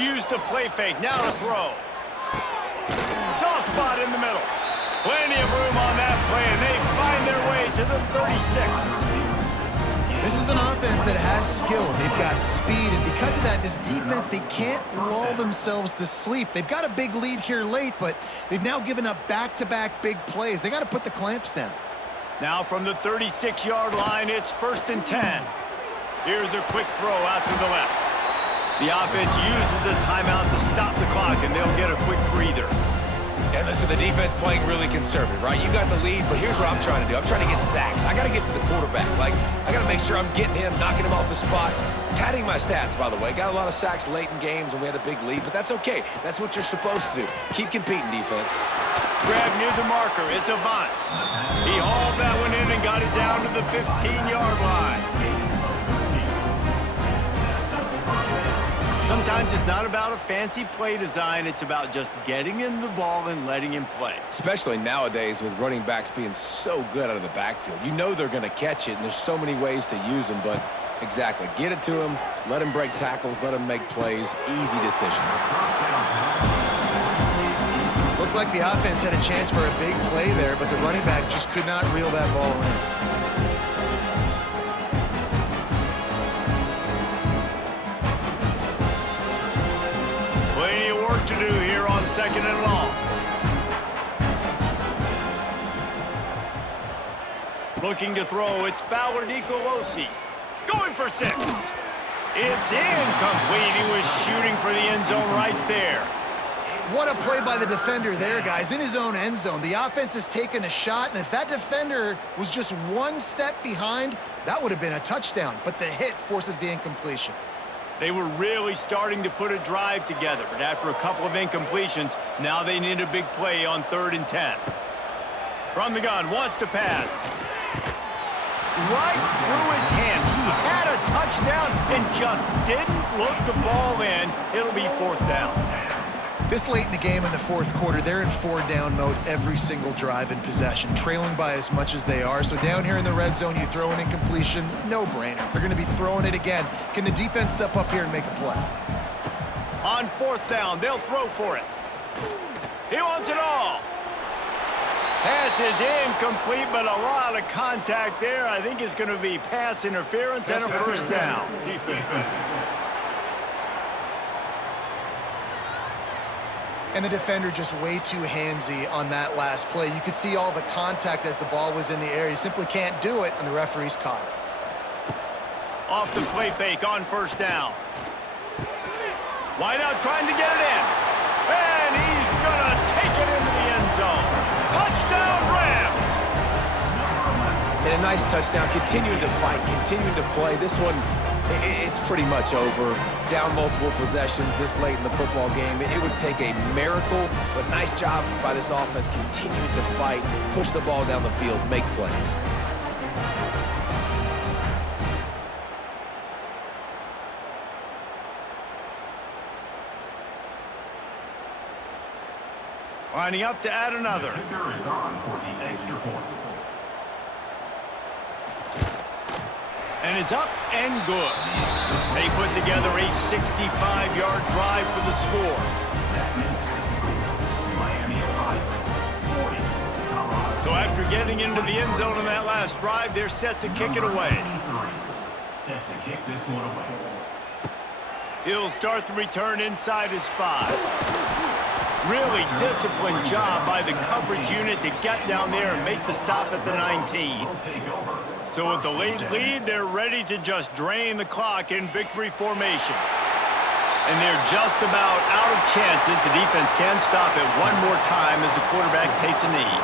Use the play fake. Now to throw. Soft spot in the middle. Plenty of room on that play, and they find their way to the 36. This is an offense that has skill. They've got speed, and because of that, this defense, they can't lull themselves to sleep. They've got a big lead here late, but they've now given up back-to-back big plays. They got to put the clamps down. Now from the 36-yard line, it's 1st and 10. Here's a quick throw out to the left. The offense uses a timeout to stop the clock, and they'll get a quick breather. And listen, the defense playing really conservative, right? You got the lead, but here's what I'm trying to do. I'm trying to get sacks. I got to get to the quarterback. Like, I got to make sure I'm getting him, knocking him off the spot. Padding my stats, by the way. Got a lot of sacks late in games when we had a big lead, but that's okay. That's what you're supposed to do. Keep competing, defense. Grab near the marker. It's Avant. He hauled that one in and got it down to the 15-yard line. Sometimes it's not about a fancy play design. It's about just getting him the ball and letting him play. Especially nowadays with running backs being so good out of the backfield. You know they're going to catch it, and there's so many ways to use them, but exactly. Get it to him, let him break tackles, let him make plays. Easy decision. Looked like the offense had a chance for a big play there, but the running back just could not reel that ball in. To do here on 2nd and long. Looking to throw, it's Fowler Nicolosi. Going for 6. It's incomplete. He was shooting for the end zone right there. What a play by the defender there, guys. In his own end zone. The offense has taken a shot, and if that defender was just one step behind, that would have been a touchdown. But the hit forces the incompletion. They were really starting to put a drive together, but after a couple of incompletions, now they need a big play on 3rd and 10. From the gun, wants to pass. Right through his hands. He had a touchdown and just didn't look the ball in. It'll be 4th down. This late in the game in the 4th quarter, they're in 4-down mode every single drive in possession, trailing by as much as they are. So down here in the red zone, you throw an incompletion, no-brainer. They're going to be throwing it again. Can the defense step up here and make a play? On 4th down, they'll throw for it. He wants it all. Pass is incomplete, but a lot of contact there. I think it's going to be pass interference and a 1st down. And the defender just way too handsy on that last play. You could see all the contact as the ball was in the air. You simply can't do it, and the referees caught it. Off the play fake on 1st down. Wide out trying to get it in. And he's going to take it into the end zone. Touchdown, Rams! And a nice touchdown. Continuing to fight, continuing to play. This one, it's pretty much over. Down multiple possessions this late in the football game. It would take a miracle, but nice job by this offense continuing to fight, push the ball down the field, make plays. Lining up to add another. The kicker is on for the extra point. And it's up and good. They put together a 65-yard drive for the score. That makes the score Miami, Ohio, 40. Colorado. So after getting into the end zone on that last drive, they're set to kick it away. 23, set to kick this one away. He'll start the return inside his 5. Really disciplined job by the coverage unit to get down there and make the stop at the 19. Will take over. So with the late lead, they're ready to just drain the clock in victory formation. And they're just about out of chances. The defense can stop it one more time as the quarterback takes a knee.